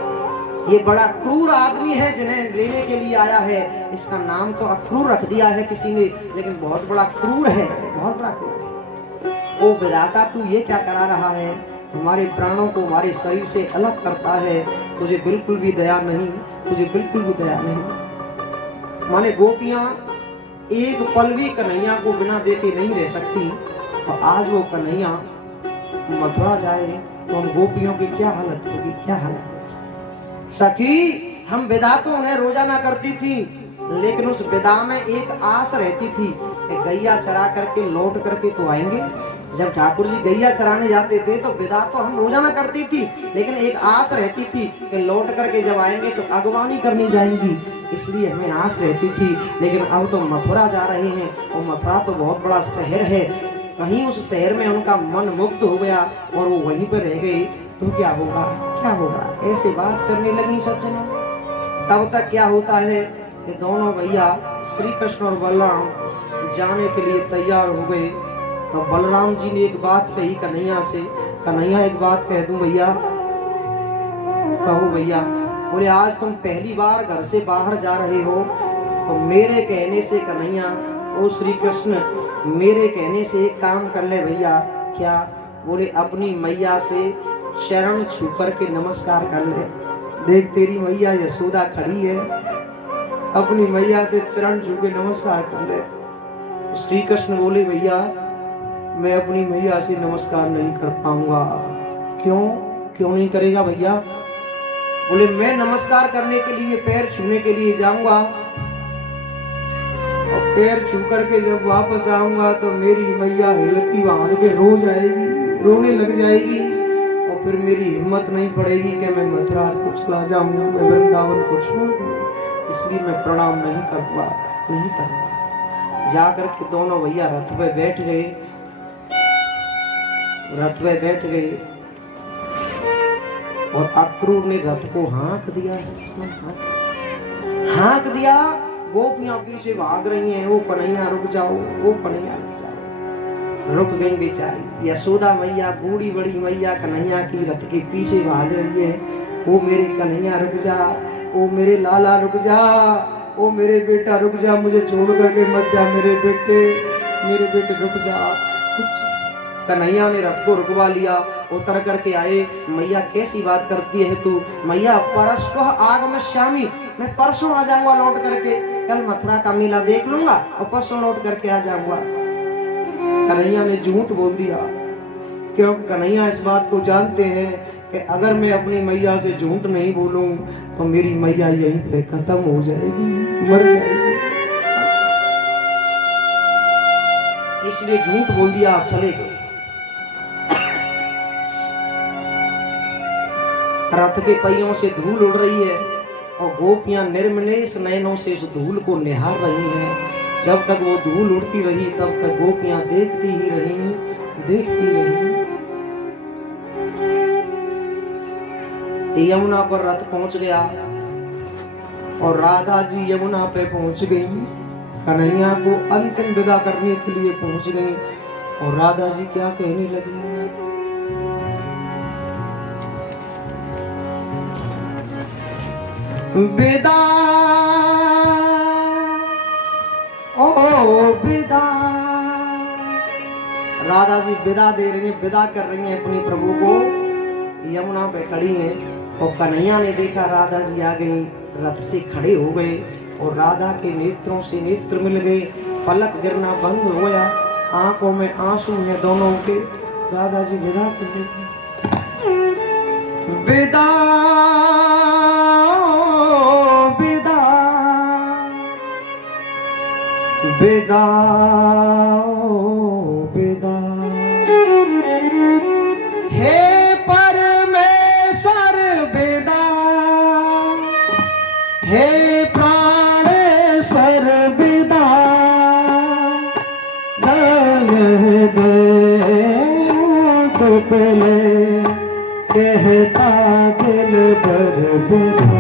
ये बड़ा क्रूर आदमी है जिन्हें लेने के लिए आया है। इसका नाम तो अक्रूर रख दिया है किसी ने, लेकिन बहुत बड़ा क्रूर है, बहुत बड़ा क्रूर है। ओ विधाता तू ये क्या करा रहा है, हमारे प्राणों को हमारे शरीर से अलग करता है, तुझे बिल्कुल भी दया नहीं, तुझे बिल्कुल भी दया नहीं। माने गोपियां एक पल भी कन्हैया को बिना देते नहीं रह सकती, और आज वो कन्हैया मथुरा जाए तो हम गोपियों की क्या हालत होगी, क्या हालत। सखी हम विदा तो उन्हें रोजाना करती थी, लेकिन उस विदा में एक आस रहती थी कि गैया चरा करके लौट करके तो आएंगे। जब ठाकुर जी गैया चराने जाते थे तो विदा तो हम रोजाना करती थी, लेकिन एक आस रहती थी कि लौट करके जब आएंगे तो अगवानी करनी जाएंगी, इसलिए हमें आस रहती थी। लेकिन अब तो मथुरा जा रहे हैं, और मथुरा तो बहुत बड़ा शहर है, कहीं उस शहर में उनका मन मुक्त हो गया और वो वहीं पर रह गए तो क्या होगा, क्या होगा। ऐसे बात करने लगी सज्जनों। तब तक क्या होता है कि दोनों भैया श्री कृष्ण और बलराम जाने के लिए तैयार हो गए। तो बलराम जी ने एक बात कही कन्हैया से, कन्हैया एक बात कह दूं भैया, कहो भैया। बोले आज तुम पहली बार घर से बाहर जा रहे हो, तो मेरे कहने से कन्हैया ओ श्री कृष्ण मेरे कहने से एक काम कर ले भैया। क्या? बोले अपनी मैया से चरण छू करके नमस्कार कर ले। देख तेरी मैया यशोदा खड़ी है, अपनी मैया से चरण छू के नमस्कार कर ले। श्री कृष्ण बोले भैया मैं अपनी मैया से नमस्कार नहीं कर पाऊंगा। क्यों? क्यों नहीं करेगा भैया? बोले मैं नमस्कार करने के लिए पैर छूने के लिए जाऊंगा, और पैर छू करके जब वापस आऊंगा तो मेरी मैया हिलकी बांध के रो जाएगी, रोने लग जाएगी, और फिर मेरी हिम्मत नहीं पड़ेगी कि मैं मथुरा को चला जाऊंगा, मैं वृंदावन को छोड़ दूं। इसलिए मैं प्रणाम नहीं करूंगा, नहीं करूंगा। जाकर के दोनों भैया रथ पे बैठ गए, रथ में बैठ गए, और अक्रूर ने रथ को हाँक दिया, हाँक दिया। गोपियां पीछे भाग रही हैं, वो कन्हैया रुक जाओ, वो कन्हैया रुक जाओ। रुक गई बेचारी। यशोदा मैया बूढ़ी बड़ी मैया कन्हैया की रथ के पीछे भाग रही है। ओ मेरे कन्हैया रुक जा, ओ मेरे लाला रुक जा, ओ मेरे बेटा रुक जा, मुझे छोड़ करके मत जा मेरे बेटे रुक जा। कन्हैया ने रथ को रुकवा लिया, उतर करके आए। मैया कैसी बात करती है तू? मैया परस्व आगमिष्यामि, मैं परसों आ जाऊंगा लौट करके, कल मथुरा का मेला देख लूंगा और परसों लौट करके आ जाऊंगा। कन्हैया ने झूठ बोल दिया, क्योंकि कन्हैया इस बात को जानते हैं कि अगर मैं अपनी मैया से झूठ नहीं बोलूं तो मेरी मैया यहीं पे खत्म हो जाएगी, मर जाएगी। इसलिए झूठ बोल दिया, आप चले गए। रथ के पहियों से धूल उड़ रही है और गोपियां निर्मलेश नयनों से उस धूल को निहार रही हैं। जब तक वो धूल उड़ती रही तब तक गोपियां देखती ही रही, देखती रही। यमुना पर रथ पहुंच गया और राधा जी यमुना पे पहुंच गई। कन्हैया को अंतिम विदा करने के लिए पहुंच गई और राधा जी क्या कहने लगी? विदा ओ विदा। राधा जी विदा दे रही हैं, विदा कर रही हैं अपने प्रभु को। यमुना पे खड़ी हैं और कन्हैया ने देखा राधा जी आ गई, रथ से खड़े हो गए और राधा के नेत्रों से नेत्र मिल गए। पलक गिरना बंद हो गया, आंखों में आंसू हैं दोनों के। राधा जी विदा कर रही, विदा विदा विदा। हे परमेश्वर विदा, हे प्राणेश्वर विदा। पहले कहता दिल भर विदा।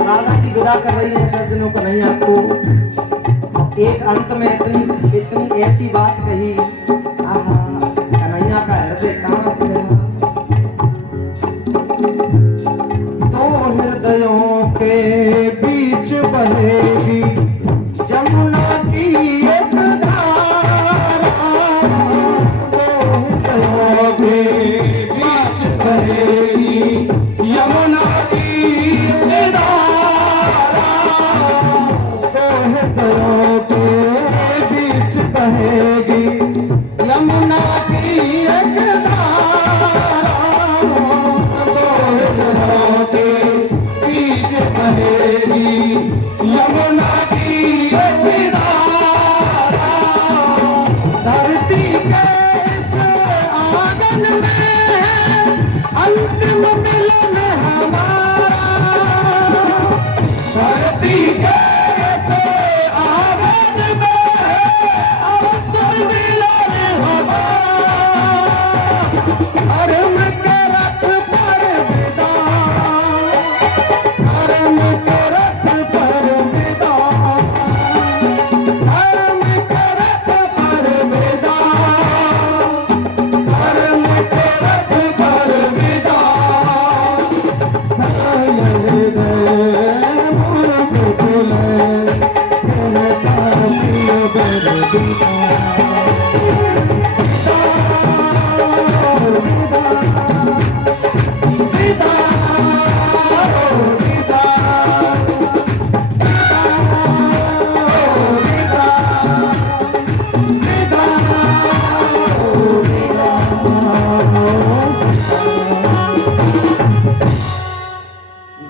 राधा जी विदा कर रही है सज्जनों को, नहीं आपको एक अंत में इतनी ऐसी बात कही, आहा कन्हैया का हृदय कांप गया। दो हृदयों के बीच बहेगी जमुना की एक धारा, दो हृदयों के बीच बहेगी यमुना की एक धारा, दो हृदयों के बीच बहेगी यमुना की एक धारा, दो हृदयों के बीच बहेगी यमुना की एक धारा। धरती के इस आंगन में अंतिम मिलन हमारा, धरती के इस आंगन में अंतिम मिलन हमारा। धर्म के रथ पर विदा, धर्म के रथ पर विदा, धर्म के रथ पर विदा, धर्म के रथ पर विदा। मुकुल कहता प्रिय बर विदा, विदा, विदा,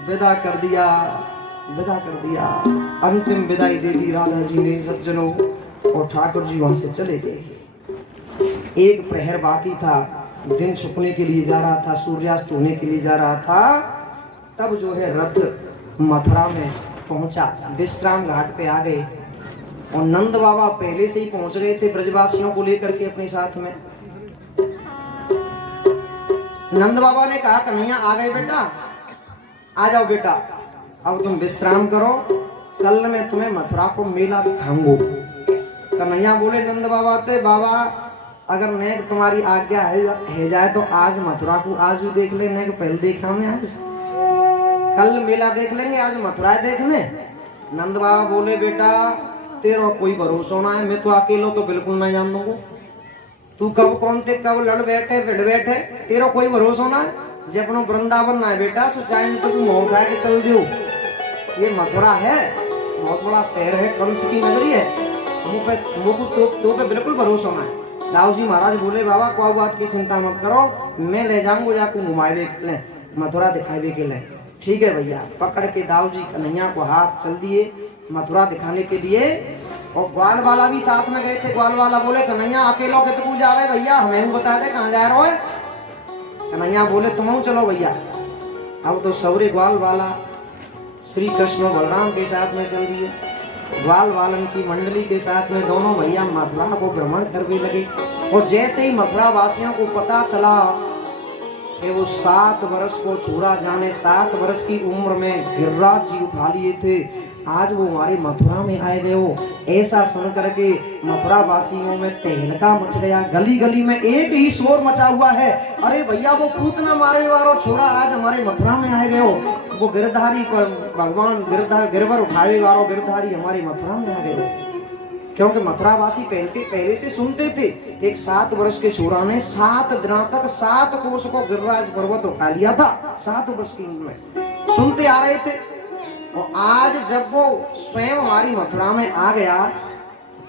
विदा कर दिया, विदा कर दिया। अंतिम विदाई दे दी राधा जी ने सज्जनों, और ठाकुर जी वहां से चले गए। एक प्रहर बाकी था, दिन छुपने के लिए जा रहा था, सूर्यास्त होने के लिए जा रहा था। तब जो है रथ मथुरा में पहुंचा, विश्राम घाट पे आ गए। और नंद बाबा पहले से ही पहुंच गए थे ब्रजवासियों को लेकर के अपने साथ में। नंद बाबा ने कहा कन्हैया आ गए बेटा, आ जाओ बेटा, अब तुम विश्राम करो, कल मैं तुम्हें मथुरा को मेला दिखाऊंगा। कन्हैया बोले नंद बाबा से, बाबा अगर नेक तुम्हारी आज्ञा है जाए तो आज मथुरा को आज भी देख लेने, पहले देखा मैं आज, कल मेला देख लेंगे, आज मथुरा देखने। नंद बाबा बोले बेटा तेरा कोई भरोसा ना है, मैं तो अकेलो तो बिल्कुल नहीं जान दूंगा, तू कब कौन थे कब लड़ बैठे भिड़ बैठे, तेरा कोई भरोसा ना है। जब अपना वृंदावन ना है बेटा, सो चाहे तो तू मोह उठा के चल दियो, ये मथुरा है बहुत बड़ा शहर है, कंस की नगरी है, तो पे बिल्कुल भरोसा ना है। दाऊ जी महाराज बोले बाबा कोई बात की चिंता मत करो, मैं ले जाऊंगा जाकर घुमाए के लिए, मथुरा दिखावे के लिए। ठीक है भैया। पकड़ के दाऊ जी कन्हैया को हाथ चल दिए मथुरा दिखाने के लिए। और ग्वाल वाला भी साथ में गए थे। ग्वाल वाला बोले कन्हैया अकेलो के तू जावे भैया, हमें बता दे कहाँ जा रहे हो। कन्हैया बोले तुम चलो भैया। अब तो सौरे ग्वाल वाला श्री कृष्ण बलराम के साथ में चल दिए। ग्वाल वालन की मंडली के साथ में दोनों भैया मथुरा को भ्रमण करने लगे। और जैसे ही मथुरा वासियों को पता चला कि वो 7 वर्ष को छूरा जाने 7 वर्ष की उम्र में गिरिराज जी उठा लिए थे, आज वो हमारे मथुरा में आए गए हो, ऐसा सुन करके मथुरा वासियों में तहलका मच गया। गली गली में एक ही शोर मचा हुआ है, अरे भैया वो पूतना मारे वालों छोरा आज हमारे मथुरा में आए गए हो, वो गिरधारी भगवान गिरवर उठाए वालों गिरधारी हमारे मथुरा में आ गए हो। क्योंकि मथुरा वासी पहले से सुनते थे एक 7 वर्ष के छोरा ने 7 दिनों तक 7 कोस को गिरिराज पर्वत उठा लिया था। 7 वर्ष की उम्र में सुनते आ रहे थे। और आज जब वो स्वयं हमारी मथुरा में आ गया,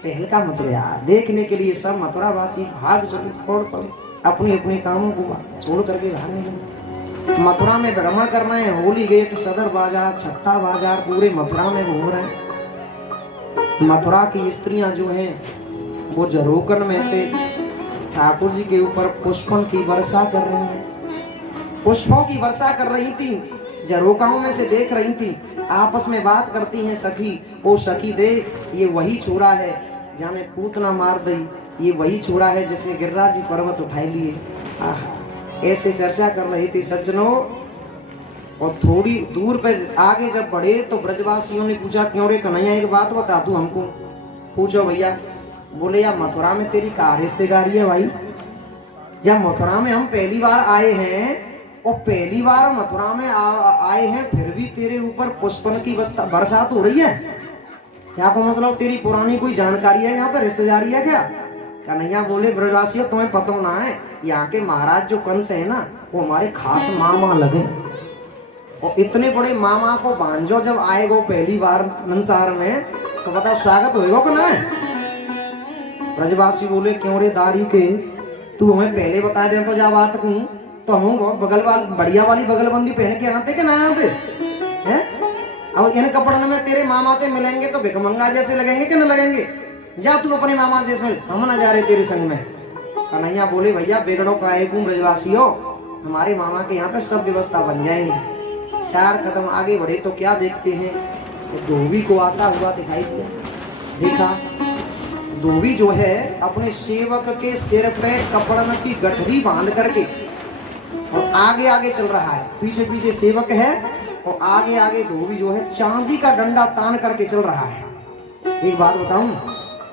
तहलका मच गया। देखने के लिए सब मथुरा वासी भाग चले, छोड़ पड़े अपने अपने कामों को छोड़ करके भागने लगे। मथुरा में भ्रमण कर रहे हैं, होली गेट, सदर बाजार, छट्टा बाजार, पूरे मथुरा में घूम रहे हैं। मथुरा की स्त्रियां जो हैं वो झरोकन में थे, ठाकुर जी के ऊपर पुष्पों की वर्षा कर रही हैं, पुष्पों की वर्षा कर रही थी, झरोकाओं में से देख रही थी, आपस में बात करती हैं। सखी ओ सखी दे, ये वही छोरा है जाने पूतना मार दई, ये वही छोड़ा है जिसने गिरिराज जी पर्वत उठाए लिए। ऐसे चर्चा कर रही थी सज्जनों। और थोड़ी दूर पे आगे जब बढ़े तो ब्रजवासियों ने पूछा, क्यों रे कन्हैया एक बात बता तू हमको। पूछो भैया। बोले यार मथुरा में तेरी कहाँ रिश्तेदारी है भाई। जब मथुरा में हम पहली बार आए हैं और पहली बार मथुरा में आए हैं फिर भी तेरे ऊपर पुष्पन की बरसात हो रही है। क्या को मतलब तेरी पुरानी कोई जानकारी है यहाँ पे रिश्तेदारी है क्या। कन्हैया बोले ब्रजवासियों तुम्हें पता ना है यहाँ के महाराज जो कंस है ना वो हमारे खास मामा लगे। और इतने बड़े मामा को भांजो जब आएगा पहली बार संसार में तो बताओ स्वागत होएगा कि ना। ब्रजवासी बोले क्यों रे दारी के तू हमें पहले बता दे तो जा बात कहूं तो हम बहुत बढ़िया वाली बगलबंदी पहन के आते कि ना आते हैं। अब इन कपड़ों में तेरे मामा ते मिलेंगे तो भिखमंगा जैसे लगेंगे कि न लगेंगे। जा तू अपने मामा जैसे मिल, हम ना जा रहे तेरे संग में। कन्हैया बोले भैया बेगड़ो का ब्रजवासियों हमारे मामा के यहाँ पे सब व्यवस्था बन जाएंगे। 4 कदम आगे बढ़े तो क्या देखते हैं तो धोबी को आता हुआ दिखाई दिया। देखा धोबी जो है अपने सेवक के सिर पे कपड़न की गठरी बांध करके और आगे आगे चल रहा है। पीछे पीछे सेवक है और आगे आगे धोबी जो है चांदी का डंडा तान करके चल रहा है। एक बात बताऊं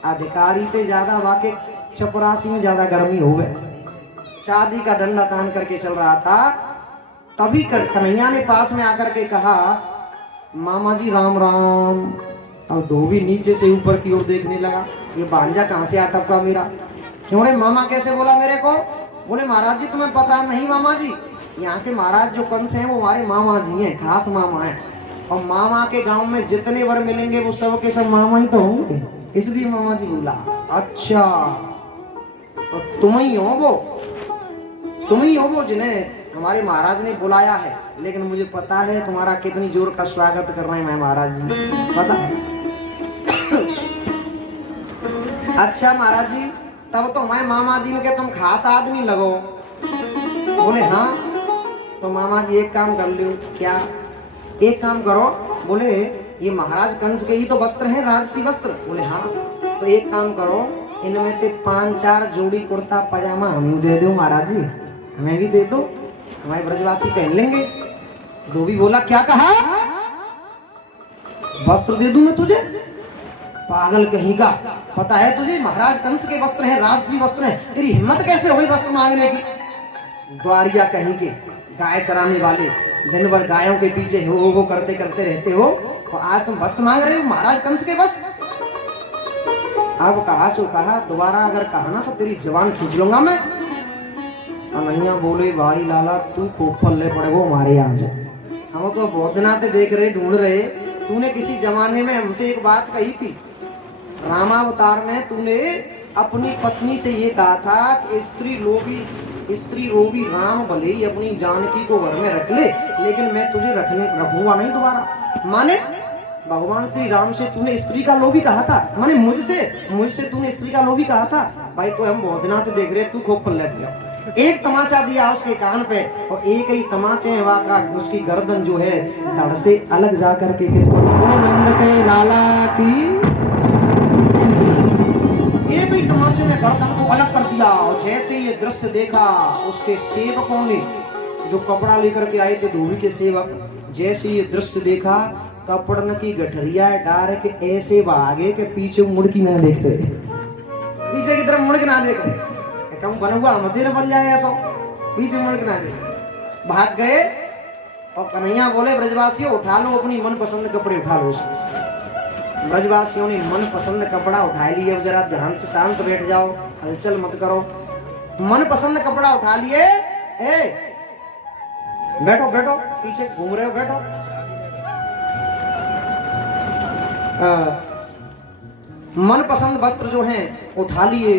अधिकारी से ज्यादा वाके चपरासी में ज्यादा गर्मी हो गए। चांदी का डंडा तान करके चल रहा था। तभी कन्हैया ने पास में आकर के कहा मामा जी राम राम। और धोबी नीचे से ऊपर की ओर देखने लगा ये भांजा कहाँ से आ टपका मेरा। क्यों रे मामा कैसे बोला मेरे को। बोले महाराज जी तुम्हें पता नहीं मामा जी यहाँ के महाराज जो कंस हैं वो हमारे मामा जी हैं खास मामा हैं। और मामा के गांव में जितने वर मिलेंगे वो सब के सब मामा ही तो होंगे इसलिए मामा जी बोला। अच्छा तो तुम ही हो वो जिन्हें हमारे महाराज ने बुलाया है। लेकिन मुझे पता है तुम्हारा कितनी जोर का स्वागत कर रहे हैं महाराज जी पता है। अच्छा महाराज जी तब तो मैं मामा जी के तुम खास आदमी लगो। बोले हाँ तो मामा जी एक काम कर लो। क्या एक काम करो। बोले ये महाराज कंस के ही तो वस्त्र हैं राजसी वस्त्र। बोले हाँ तो एक काम करो इनमें से 5-4 जोड़ी कुर्ता पजामा हमें दे दो महाराज जी हमें भी दे दो हमारे ब्रजवासी पहन लेंगे। धोबी बोला क्या कहा वस्त्र दे दूं मैं तुझे पागल कहीं का। पता है तुझे महाराज कंस के वस्त्र हैं राजसी वस्त्र हैं तेरी हिम्मत कैसे हुई वस्त्र मांगने की। ग्वारिया कहीं के गाय चराने वाले दिन भर गायों के पीछे हो करते करते रहते हो और आज तुम वस्त्र मांग रहे हो महाराज कंस के वस्त्र। अब कहा सो कहा दोबारा अगर कहा ना तो तेरी जवान खींच लूंगा मैं। कन्हैया बोले भाई लाला तू खूब फलने पड़े वो हमारे यहाँ से हम तो बहुत दिना से देख रहे ढूंढ रहे। तूने किसी जमाने में हमसे एक बात कही थी रामावतार में तूने अपनी पत्नी से ये कहा था कि स्त्री रोगी राम भले ही अपनी जानकी को घर में रख ले लेकिन मैं तुझे रखूंगा नहीं दोबारा। माने भगवान श्री राम से तूने स्त्री का लोभी कहा था। माने मुझसे तूने स्त्री का लोभी कहा था। भाई तो हम बहुत दिनों से देख रहे तू खूब पलट गया। एक तमाचा दिया उसके कान पे और एक ही तमाचे का उसकी गर्दन जो है धड़ से अलग जा करके गिर पड़ी। नंद के लाला की एक ही तमाचे ने गर्दन को अलग कर दिया। और जैसे ये दृश्य देखा उसके सेवकों ने जो कपड़ा लेकर के आए थे धोबी के सेवक जैसे ये दृश्य देखा कपड़न की गठरिया डार के ऐसे भागे के पीछे मुड़ की ना देख रहे पीछे की तरफ मुड़ के ना देख रहे कम बन हुआ मदिर बन जाए ऐसा पीछे मुड़ के ना देख भाग गए। और कन्हैया बोले ब्रजवासियों उठा लो अपनी मनपसंद कपड़े उठा लो। ब्रजवासियों ने मनपसंद कपड़ा उठा लिया। अब जरा ध्यान से शांत बैठ जाओ हलचल मत करो। मनपसंद कपड़ा उठा लिए। बैठो बैठो पीछे घूम रहे हो बैठो। मनपसंद वस्त्र जो हैं उठा लिए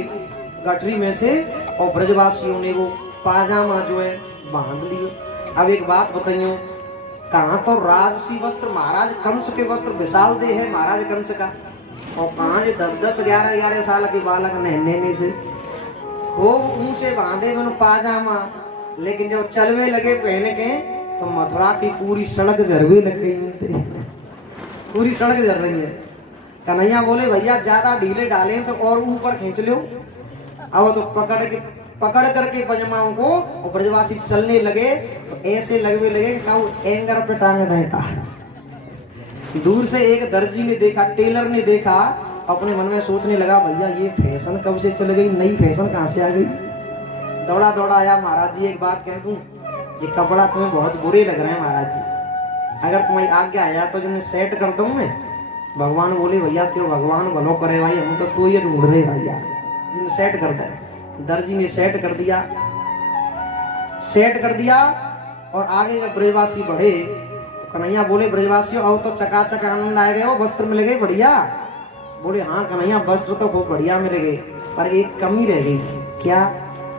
गठरी में से और ब्रजवासियों ने वो पाजामा जो है बांध लिए। अब एक बात बताइयो कहाँ तो राजसी वस्त्र महाराज कंस के वस्त्र विशाल दे है महाराज कंस का और कहाँ 10-11 साल के बालक नहने से खूब ऊंचे बांधे में पाजामा। लेकिन जब चलवे लगे पहने के तो मथुरा की पूरी सड़क जरवे लग गई। पूरी सड़क जर रही है। कन्हैया बोले भैया ज्यादा ढीले डालें तो और ऊपर खींच लो अब तो पकड़ करके पजमाओं को और ब्रजवासी चलने लगे तो ऐसे लगने लगे कि एंगर पे टांग देता। दूर से एक दर्जी ने देखा, टेलर ने देखा, अपने मन में सोचने लगा भैया ये फैशन कब से चल गई, नई फैशन कहां से आ गई। दौड़ा दौड़ा आया, महाराज जी एक बात कह दूं, ये कपड़ा तुम्हें बहुत बुरे लग रहे हैं महाराज जी, अगर तुम्हारी आज्ञा आया तो जिन्हें सेट कर दूं मैं। भगवान बोले भैया क्यों, भगवान भलो करे भाई, हम तो ये ढूंढ रहे भैया, जिन्हें सेट कर दे। दर्जी ने सेट कर दिया और आगे जब ब्रजवासी बढ़े तो कन्हैया बोले ब्रजवासियों अब तो चकाचक आनंद आ गए हो, वस्त्र मिल गए बढ़िया। बोले हाँ कन्हैया वस्त्र तो खूब बढ़िया मिल गए, पर एक कमी रह गई। क्या?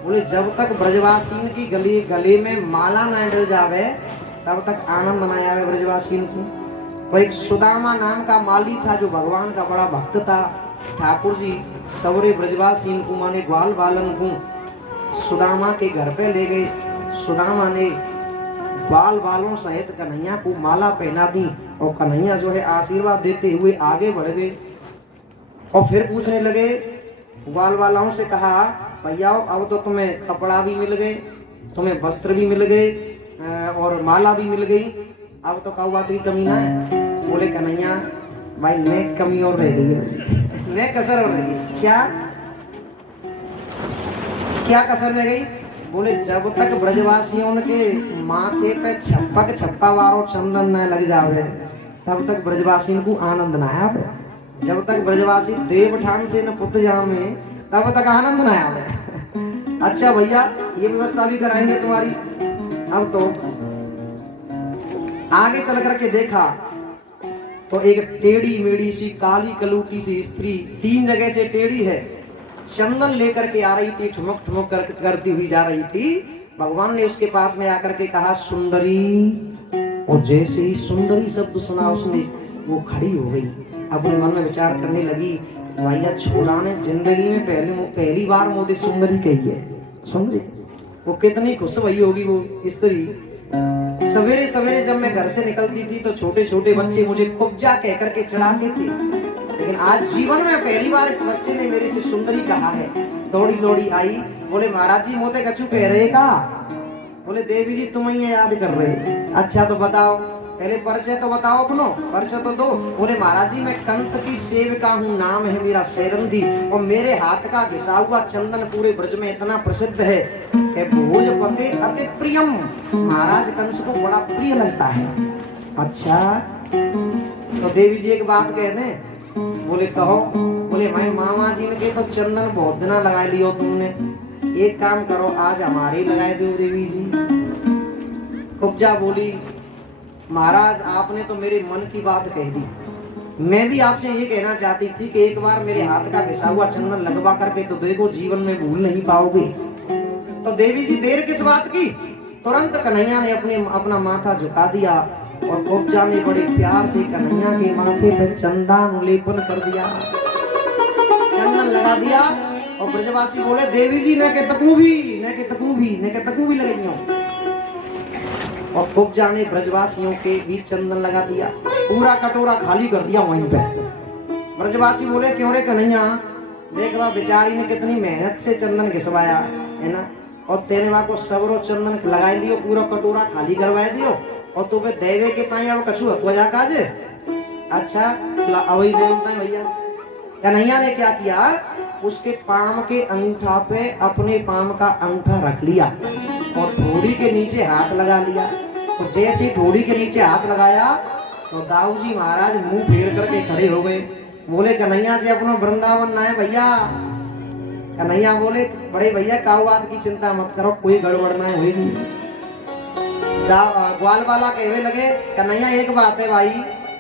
बोले जब तक ब्रजवासी की गले में माला न डल जावे तब तक आनंद न आवे ब्रजवासी को। वो एक सुदामा नाम का माली था जो भगवान का बड़ा भक्त था। ठाकुर जी सवरे ब्रजवासी को माने ग्वाल बालन को सुदामा के घर पे ले गए। सुदामा ने ग्वाल बालों सहित कन्हैया को माला पहना दी और कन्हैया जो है आशीर्वाद देते हुए आगे बढ़ गए और फिर पूछने लगे, ग्वाल बालाओं से कहा भैया अब तो तुम्हें कपड़ा भी मिल गए, तुम्हें वस्त्र भी मिल गए और माला भी मिल गई, अब तो कौ बात की कमी ना है। बोले कन्हैया भाई नेक कमी और रह गई है, नेक कसर हो रह गई। क्या कसर रह गई? बोले जब तक ब्रजवासियों के माथे पे छप्पा वारो चंदन न लग जावे तब तक ब्रजवासियों को आनंद न आवे। जब तक ब्रजवासी देवठान से न पुत जावे तब तक आनंद न आवे। अच्छा भैया ये व्यवस्था भी कराएंगे तुम्हारी। अब तो आगे चल करके देखा तो एक टेढ़ी मेढ़ी सी काली कलूटी सी स्त्री 3 जगह से टेढ़ी है, चंदन लेकर के आ रही थी, ठुमक ठुमक करती हुई जा रही थी। भगवान ने उसके पास में आकर के कहा सुंदरी, और जैसे ही सुंदरी शब्द सुना उसने वो खड़ी हो गई। अपने मन में विचार करने लगी भैया छोड़ा ने जिंदगी में पहली बार मोदी सुंदरी कही है। सुंदरी वो कितनी खुश भई होगी वो स्त्री। सवेरे सवेरे जब मैं घर से निकलती थी तो छोटे छोटे बच्चे मुझे कुब्जा कह करके चिढ़ाते थे, लेकिन आज जीवन में पहली बार इस बच्चे ने मेरे से सुंदरी कहा है। दौड़ी दौड़ी आई, बोले महाराज जी मोते कछु कह रहे का? बोले देवी जी तुम ही याद कर रहे। अच्छा तो बताओ, पहले परिचय तो बताओ, अपनो परिचय तो दो। बोले महाराज जी मैं कंस की सेविका हूँ, नाम है मेरा सेरंदी और मेरे हाथ का घिसा हुआ चंदन पूरे ब्रज में इतना प्रसिद्ध है कि भोजपते अति प्रियम, महाराज कंस को बड़ा प्रिय लगता है। अच्छा तो देवी जी एक बात कह दें? बोले कहो। बोले मैं मामा जी ने तो चंदन बहुत दिन लगा लियो तुमने, एक काम करो आज हमारे लगाए दो देवी जी। कुब्जा बोली महाराज आपने तो मेरे मन की बात कह दी, मैं भी आपसे ये कहना चाहती थी कि एक बार मेरे हाथ का घिसा हुआ चंदन लगवा करके तो देखो, जीवन में भूल नहीं पाओगे। तो देवी जी देर किस बात की? तुरंत कन्हैया ने अपना माथा झुका दिया और कुब्जा ने बड़े प्यार से कन्हैया के माथे पे चंदन लेपन कर दिया, चंदन लगा दिया। और ब्रजवासी बोले देवी जी ने के तकू भी लगाइयो। और कुब्जा ने ब्रजवासियों के बीच चंदन लगा दिया, पूरा कटोरा खाली कर दिया वहीं पे। ब्रजवासी बोले क्यों रे कन्हैया, देख बा बेचारी ने कितनी मेहनत से चंदन घिसवाया है ना, और तेरे वहां को सबरो चंदन लगा लियो, पूरा कटोरा खाली करवा दियो और तुम्हें देवे के पाए अब कछु हथुआ जा काजे। अच्छा अवई देवता है भैया। कन्हैया ने क्या किया, उसके पाम के अंगूठा पे अपने पाम का अंगूठा रख लिया और ठोड़ी के नीचे हाथ लगा लिया। तो जैसे ही ठोड़ी के नीचे हाथ लगाया तो दाऊ जी महाराज मुंह फेर करके खड़े हो गए। बोले कन्हैया से अपना वृंदावन ना है भैया। कन्हैया बोले बड़े भैया काऊ बात की चिंता मत करो, कोई गड़बड़ ना होगी। ग्वाल वाला कहने लगे कन्हैया एक बात है भाई,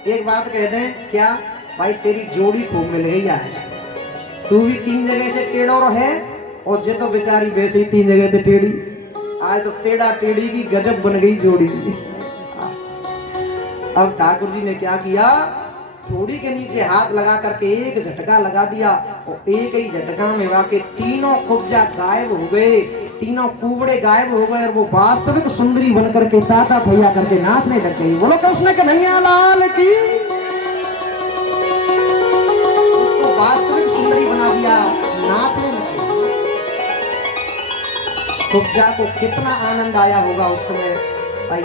एक बात कह दें क्या? भाई तेरी जोड़ी खूब मिल गई आज, तू भी 3 जगह से टेढ़ो रहे और जे तो बेचारी वैसे ही 3 जगह से टेढ़ी। आज तो टेढ़ा टेढ़ी की गजब बन गई जोड़ी। अब ठाकुर जी ने क्या किया, थोड़ी के नीचे हाथ लगा करके एक झटका लगा दिया और एक ही झटका में वाके तीनों कुब्जा गायब हो गए, तीनों कुबड़े गायब हो गए और वो वास्तविक सुंदरी बनकर के ताता भैया करके नाचने लग गई। बोलो कृष्ण कन्हैया लाल की। उसको वास्तविक सुंदरी बना दिया, नाचने लग गई। कुब्जा को कितना आनंद आया होगा उस समय,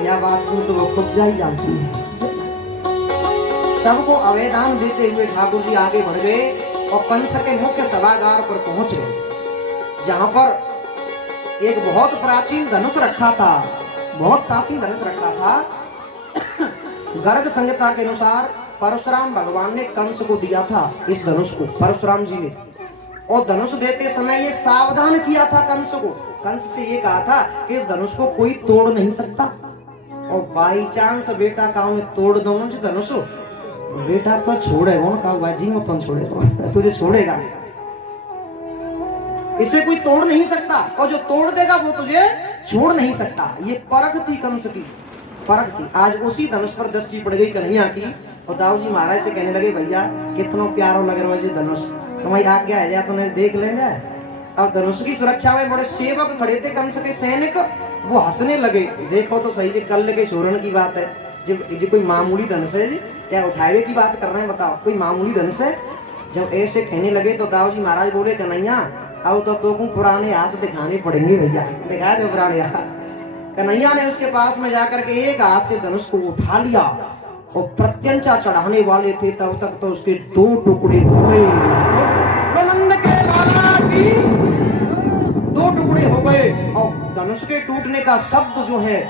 यह बात तो वो कुब्जा ही जानती है। सबको अवेदान देते हुए ठाकुर जी आगे बढ़ गए और कंस के मुख्य सभागार पर पहुंच गए, जहां पर एक बहुत प्राचीन धनुष रखा था, बहुत प्राचीन धनुष रखा था। गर्ग संहिता के अनुसार परशुराम भगवान ने कंस को दिया था इस धनुष को, परशुराम जी ने। और धनुष देते समय ये सावधान किया था कंस को, कंस से ये कहा था कि इस धनुष को कोई तोड़ नहीं सकता, और बाई चांस बेटा काम तोड़ दो धनुष, बेटा तो छोड़े कौन, कहा बाजी में कौन छोड़ेगा, तुझे छोड़ेगा, इसे कोई तोड़ नहीं सकता, और जो तोड़ देगा वो तुझे छोड़ नहीं सकता। ये परख थी कंस की, परख थी। आज उसी धनुष पर दृष्टि पड़ गई कन्हैया की, और दाऊ जी महाराज से कहने लगे भैया कितना प्यारो लग रहा है धनुष, तुम्हारी आज्ञा है जाए तो देख ले जाए। अब धनुष की सुरक्षा में बड़े सेवक खड़े थे कंस के सैनिक, वो हंसने लगे, देखो तो सही जी कल के छोड़ने की बात है जी, कोई मामूली धनुष है जी, क्या उठावे की बात कर रहे हैं बताओ, कोई मामूली धनुष है। जब ऐसे कहने लगे तो दाऊ जी महाराज बोले कन्हैया अब तो पुराने हाथ दिखाने पड़ेंगे भैया, दिखा दो पुराने हाथ। कन्हैया ने उसके पास में जाकर के एक हाथ से धनुष को उठा लिया, और प्रत्यंचा चढ़ाने वाले थे तब तक तो उसके 2 टुकड़े हो गए, नंद के लाला की 2 टुकड़े हो गए। और धनुष के टूटने का शब्द जो है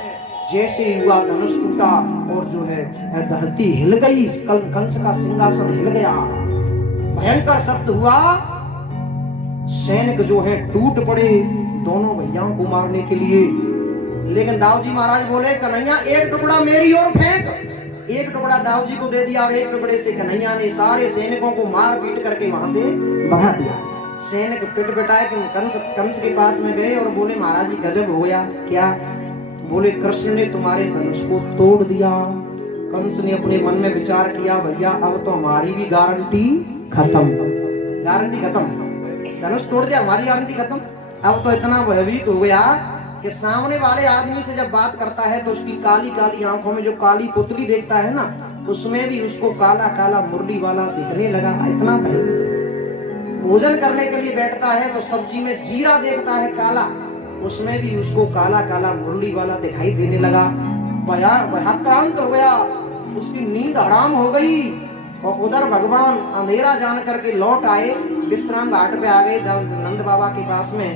जैसे ही हुआ धनुष टूटा, और जो है धरती हिल गई, कंस का सिंहासन हिल गया, भयंकर शब्द हुआ, सैनिक जो है टूट पड़े दोनों भैयाओं को मारने के लिए। लेकिन दाऊ जी महाराज बोले कन्हैया एक टुकड़ा मेरी ओर फेंक, एक टुकड़ा दाऊ जी को दे दिया, और एक टुकड़े से कन्हैया ने सारे सैनिकों को मार पीट करके वहां से भगा दिया। सैनिक पिट पिटाए कंस के पास में गए और बोले महाराज जी गजब हो गया। क्या? बोले कृष्ण ने तुम्हारे धनुष को तोड़ दिया। कंस ने अपने मन में विचार किया भैया अब तो हमारी भी गारंटी खत्म, गारंटी खत्म, धनुष तोड़ दिया हमारी गारंटी खत्म। अब तो इतना भयभीत हो गया कि सामने वाले आदमी से जब बात करता है तो उसकी काली काली आंखों में जो काली पुतली देखता है ना, उसमें भी उसको काला काला मुरली वाला दिखने लगा। इतना भोजन करने के लिए बैठता है तो सब्जी में जीरा देखता है काला, उसमें भी उसको काला काला मुरली वाला दिखाई देने लगा। भयाक्रांत हो गया, उसकी नींद हराम हो गई। और उधर भगवान अंधेरा जान करके लौट आए, विश्राम घाट पे आ गए नंद बाबा के पास में।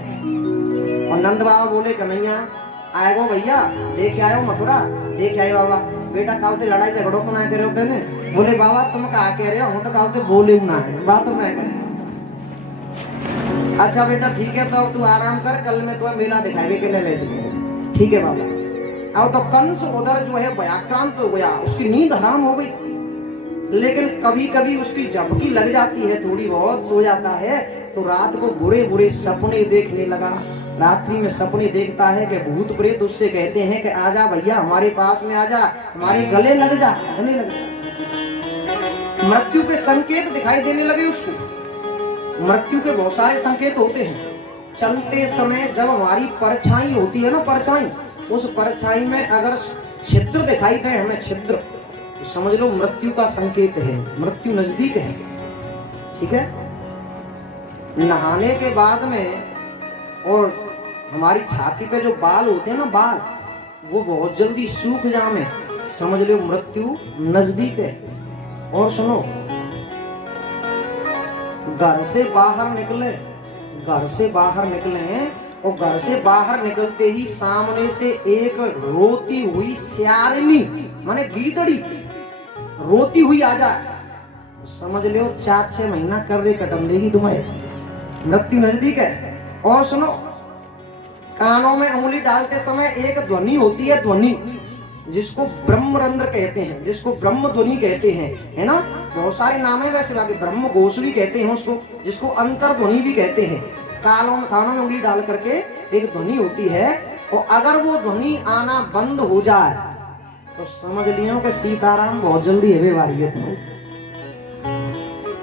और नंद बाबा बोले कन्हैया आए गो भैया, देख आयो मथुरा, देख आए बाबा। बेटा कहते लड़ाई झगड़ों को ना करे होते ने। बोले बाबा तुम कहा कह रहे हो, हम तो कहते बोले ना बात ना करे। अच्छा बेटा ठीक है, तो तू आराम कर, कल मैं तुम्हें मेला दिखाने के लिए ले चलूंगा। ठीक है बाबा। अब तो कंस उधर जो है भयाक्रांत हो गया, उसकी नींद हराम हो गई। लेकिन कभी कभी उसकी झपकी लग जाती है, थोड़ी बहुत सो जाता है, तो रात को बुरे बुरे सपने देखने लगा। रात्रि में सपने देखता है कि भूत प्रेत उससे कहते हैं कि आजा भैया हमारे पास में आजा, हमारे गले लग जा, गले लग जा। मृत्यु के संकेत दिखाई देने लगे उसको। मृत्यु के बहुत सारे संकेत होते हैं। चलते समय जब हमारी परछाई होती है ना, परछाई, उस परछाई में अगर छिद्र दिखाई दे हमें, छिद्र, तो समझ लो मृत्यु का संकेत है, मृत्यु नजदीक है। ठीक है। नहाने के बाद में और हमारी छाती पे जो बाल होते हैं ना, बाल, वो बहुत जल्दी सूख जाए, समझ लो मृत्यु नजदीक है। और सुनो, घर से बाहर निकले, घर से बाहर निकले, और घर से बाहर निकलते ही सामने से एक रोती हुई स्यारनी माने गीदड़ी रोती हुई आ जाए, समझ लो 4-6 महीना कर रही कटम देगी तुम्हें, मृत्यु नजदीक है। और सुनो, कानों में उंगली डालते समय एक ध्वनि होती है, ध्वनि जिसको ब्रह्मरंध्र कहते हैं, जिसको ब्रह्म ध्वनि कहते हैं, है ना। बहुत सारे नाम है वैसे, बाकी ब्रह्म घोष भी कहते हैं उसको, जिसको अंतर ध्वनि भी कहते हैं। कानों में उंगली डाल करके एक ध्वनि होती है, और अगर वो ध्वनि आना बंद हो जाए तो समझ लियो कि सीताराम बहुत जल्दी है वारी है तुम्हें।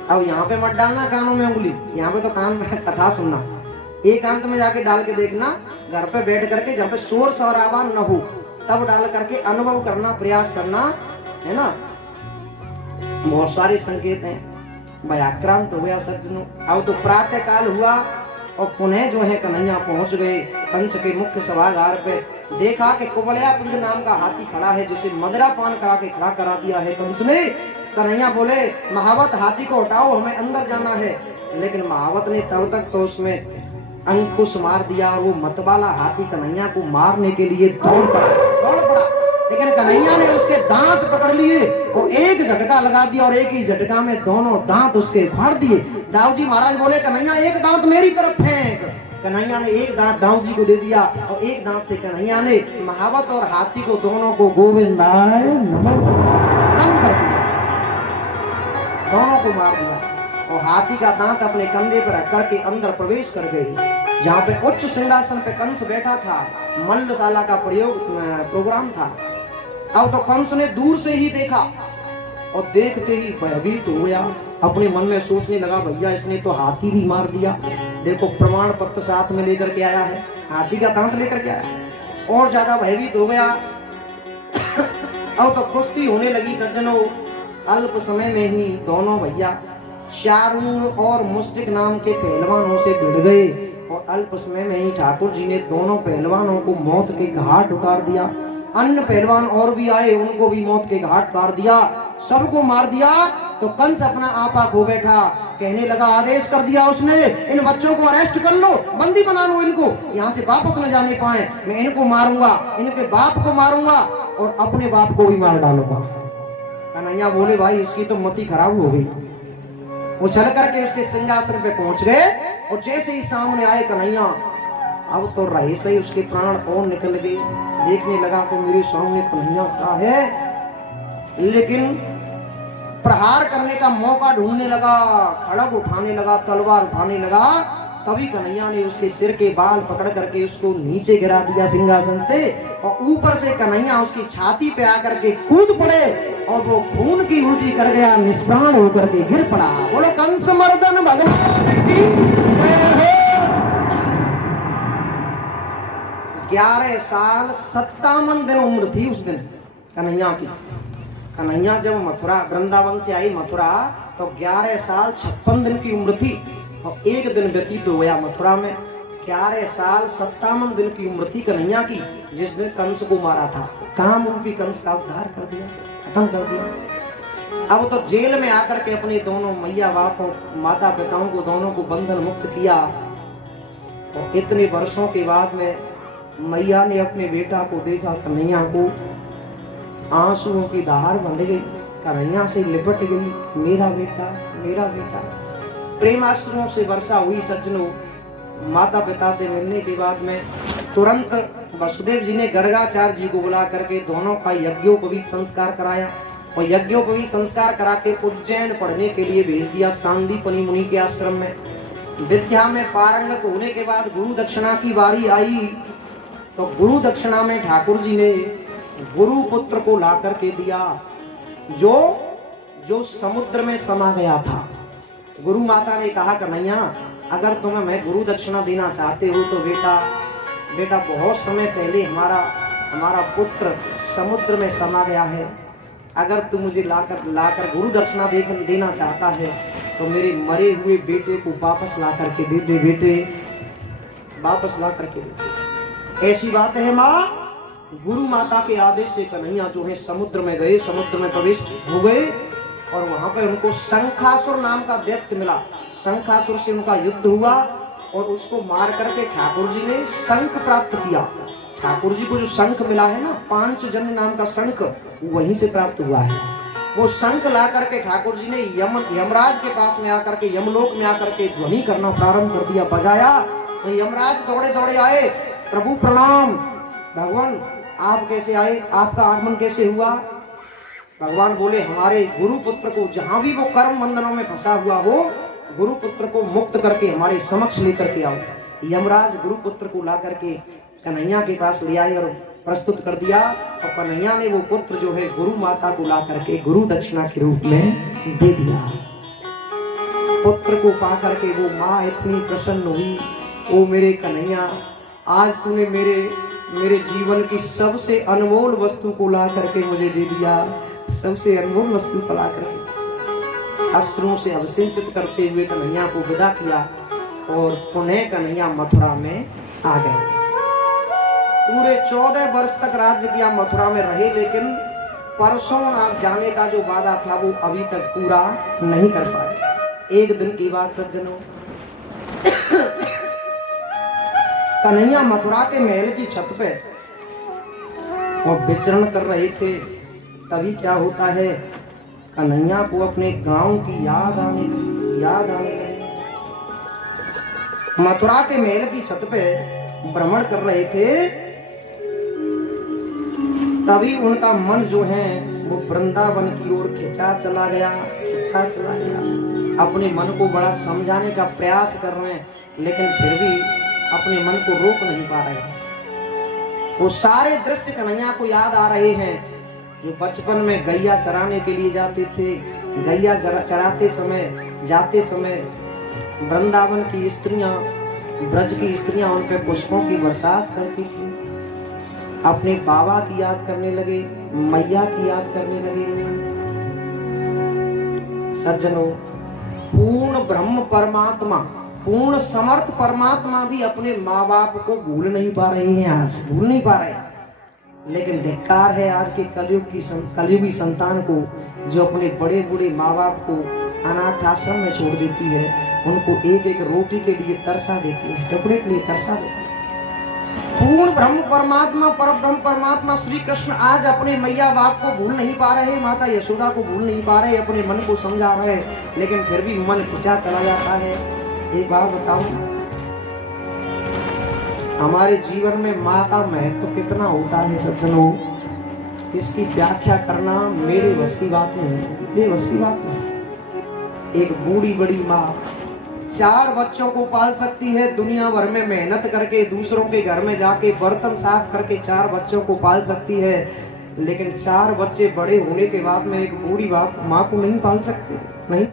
अब यहाँ पे मत डालना कानों में उंगली, यहाँ पे तो कान में कथा सुनना। एक अंत में जाके डाल के देखना, घर पे बैठ करके जब पे शोर शराबा न हो तब डाल करके अनुभव करना, प्रयास करना, है ना। बहुत सारे संकेत हैं। भयाक्रांत हो गया सज्जनों। अब तो प्रातः काल हुआ, और पुनः जो है कन्हैया पहुंच गए कंस के मुख्य सभागार पे। देखा कि कुबड़िया पुंज नाम का हाथी खड़ा है, जिसे मदरा पान करा के खड़ा करा दिया है कंस ने। कन्हैया बोले महावत हाथी को हटाओ, हमें अंदर जाना है। लेकिन महावत ने तब तक तो उसमें अंकुश मार दिया और वो मतवाला हाथी कन्हैया को मारने के लिए दौड़ पड़ा। लेकिन कन्हैया ने उसके दांत पकड़ लिए और एक झटका लगा दिया और एक ही झटका में दोनों दांत उसके फाड़ दिए। दाऊ जी महाराज बोले कन्हैया एक दांत मेरी तरफ फेंक। कन्हैया ने एक दांत दाऊ जी को दे दिया और एक दांत से कन्हैया ने महावत और हाथी को दोनों को गोविंदाय नमः दम कर दिया, दोनों को मार दिया। और हाथी का दांत अपने कंधे पर रख करके अंदर प्रवेश कर गई। जहाँ पे उच्च सिंहासन पे कंस बैठा था, मल्लशाला का प्रोग्राम था। अब तो कंस ने दूर से ही देखा और देखते ही भयभीत हो गया। अपने मन में सोचने लगा भैया इसने तो हाथी भी मार दिया, देखो प्रमाण पत्र साथ में लेकर के आया है, हाथी का दांत लेकर के आया। और ज्यादा भयभीत हो गया। अब तो कुश्ती होने लगी सज्जनों। अल्प समय में ही दोनों भैया शारूंग और मुस्टिक नाम के पहलवानों से भिड़ गए और अल्प समय में ही ठाकुर जी ने दोनों पहलवानों को मौत के घाट उतार दिया। अन्य पहलवान और भी आए, उनको भी मौत के घाट उतार दिया, सबको मार दिया। तो कंस अपना आपा खो बैठा, कहने लगा आदेश कर दिया उसने इन बच्चों को अरेस्ट कर लो, बंदी बना लो इनको, यहाँ से वापस न जाने पाए। मैं इनको मारूंगा, इनके बाप को मारूंगा और अपने बाप को भी मार डालूंगा। कन्हैया बोले भाई इसकी तो मति खराब हो गई। उछल करके उसके सिंहासन पे पहुंच गए और जैसे ही सामने आए कन्हैया, अब तो रहे सही उसके प्राण और निकल गए। देखने लगा तो मेरे सामने कन्हैया का है, लेकिन प्रहार करने का मौका ढूंढने लगा, खड़ग उठाने लगा, तलवार उठाने लगा। तभी कन्हैया ने उसके सिर के बाल पकड़ करके उसको नीचे गिरा दिया सिंहासन से और ऊपर से कन्हैया उसकी छाती पे आकर के कूद पड़े और वो खून की उल्टी कर गया, निष्प्राण होकर के गिर पड़ा। बोलो कंस मर्दन भगवान की जय हो। 11 साल 57 दिन उम्र थी उस दिन कन्हैया की। कन्हैया जब मथुरा वृंदावन से आई मथुरा तो 11 साल 56 दिन की उम्र थी और एक दिन व्यतीत हो गया मथुरा में। 11 साल 57 दिन की उम्र थी कन्हैया की जिस दिन कंस को मारा था। काम रूपी कंस का उद्धार कर दिया, खत्म कर दिया। अब तो जेल में आकर के अपने दोनों मैया बाप और माता पिताओं को दोनों को बंधन मुक्त किया। और इतने वर्षों के बाद में मैया ने अपने बेटा को देखा कन्हैया को, आंसुओं की धार बंध गई, कन्हैया से लिपट गई, मेरा बेटा मेरा बेटा। प्रेमाश्रुओं से वर्षा हुई सज्जनों। माता पिता से मिलने के बाद में तुरंत वसुदेव जी ने गर्गाचार्य जी को बुला करके दोनों का यज्ञोपवीत संस्कार कराया और यज्ञोपवीत संस्कार करा के उज्जैन पढ़ने के लिए भेज दिया सांदीपनि मुनि के आश्रम में। विद्या में पारंगत होने के बाद गुरु दक्षिणा की बारी आई तो गुरु दक्षिणा में ठाकुर जी ने गुरु पुत्र को ला करके दिया जो समुद्र में समा गया था। गुरु माता ने कहा कन्हैया अगर तुम्हें मैं गुरु दक्षिणा देना चाहते हो तो बेटा बहुत समय पहले हमारा पुत्र समुद्र में समा गया है। अगर तू मुझे लाकर गुरु दक्षिणा देना चाहता है तो मेरे मरे हुए बेटे को वापस ला करके दे दे बेटे, वापस ला करके दे। ऐसी बात है माँ। गुरु माता के आदेश से कन्हैया जो है समुद्र में गए, समुद्र में प्रवेश हो गए और वहां पर उनको शंखासुर नाम का दैत्य मिला। शंखासुर से उनका युद्ध हुआ और उसको मार करके ठाकुर जी ने शंख प्राप्त किया। ठाकुर जी को जो शंख मिला है ना, पांचजन्य नाम का शंख, वहीं से प्राप्त हुआ है। वो शंख ला करके ठाकुर जी ने यमराज के पास में आकर के, यमलोक में आकर के ध्वनि करना प्रारंभ कर दिया, बजाया तो यमराज दौड़े दौड़े आए, प्रभु प्रणाम, भगवान आप कैसे आए, आपका आगमन कैसे हुआ। भगवान बोले हमारे गुरु पुत्र को जहां भी वो कर्म बंधनों में फंसा हुआ हो, गुरु पुत्र को मुक्त करके हमारे समक्ष लेकर के आओ। यमराज गुरु पुत्र को ला करके कन्हैया के पास ले आए और प्रस्तुत कर दिया और कन्हैया ने वो पुत्र जो है गुरु माता को ला करके गुरु दक्षिणा के रूप में दे दिया। पुत्र को पा करके वो माँ इतनी प्रसन्न हुई, ओ मेरे कन्हैया आज तूने मेरे जीवन की सबसे अनमोल वस्तु को ला करके मुझे दे दिया, सबसे अनमोल वस्तु को ला करके। अश्रुओं से अभिषेचित करते हुए कन्हैया को विदा किया और पुनः कन्हैया मथुरा में आ गए। पूरे 14 वर्ष तक राज्य किया, मथुरा में रहे, लेकिन परसों नाथ जाने का जो वादा था वो अभी तक पूरा नहीं कर पाए। एक दिन की बात सज्जनों, कन्हैया मथुरा के महल की छत पे और विचरण कर रहे थे। तभी क्या होता है, कन्हैया को अपने गांव की याद आने लगी। मथुरा के महल की छत पे भ्रमण कर रहे थे, तभी उनका मन जो है वो वृंदावन की ओर खिंचा चला गया। अपने मन को बड़ा समझाने का प्रयास कर रहे हैं, लेकिन फिर भी अपने मन को रोक नहीं पा रहे हैं। वो सारे दृश्य कन्हैया को याद आ रहे हैं जो बचपन में गैया चराने के लिए जाते थे। गैया चराते समय, जाते समय वृंदावन की स्त्रियां, ब्रज की स्त्रियां उन पे पुष्पों की बरसात करती थी। अपने बाबा की याद करने लगे, मैया की याद करने लगे। सज्जनों, पूर्ण ब्रह्म परमात्मा, पूर्ण समर्थ परमात्मा भी अपने माँ बाप को भूल नहीं पा रहे हैं, आज भूल नहीं पा रहे। लेकिन धिक्कार है आज के कलयुगी संतान को, जो अपने बड़े बूढ़े माँ बाप को अनाथ आश्रम में छोड़ देती है, उनको एक एक रोटी के लिए तरसा देती है, कपड़े के लिए तरसा देती है। पूर्ण ब्रह्म परमात्मा, पर ब्रह्म परमात्मा श्री कृष्ण आज अपने मैया बाप को भूल नहीं पा रहे, माता यशोदा को भूल नहीं पा रहे, अपने मन को समझा रहे, लेकिन फिर भी मन खिंचा चला जाता है। एक बात बताओ, हमारे जीवन में माँ का महत्व कितना होता है सज्जनों, इसकी व्याख्या करना मेरे बस की बात नहीं, ये बस की बात नहीं। एक बूढ़ी बड़ी माँ 4 बच्चों को पाल सकती है, दुनिया भर में मेहनत करके, दूसरों के घर में जाके बर्तन साफ करके 4 बच्चों को पाल सकती है, लेकिन 4 बच्चे बड़े होने के बाद में एक बूढ़ी माँ को नहीं पाल सकती।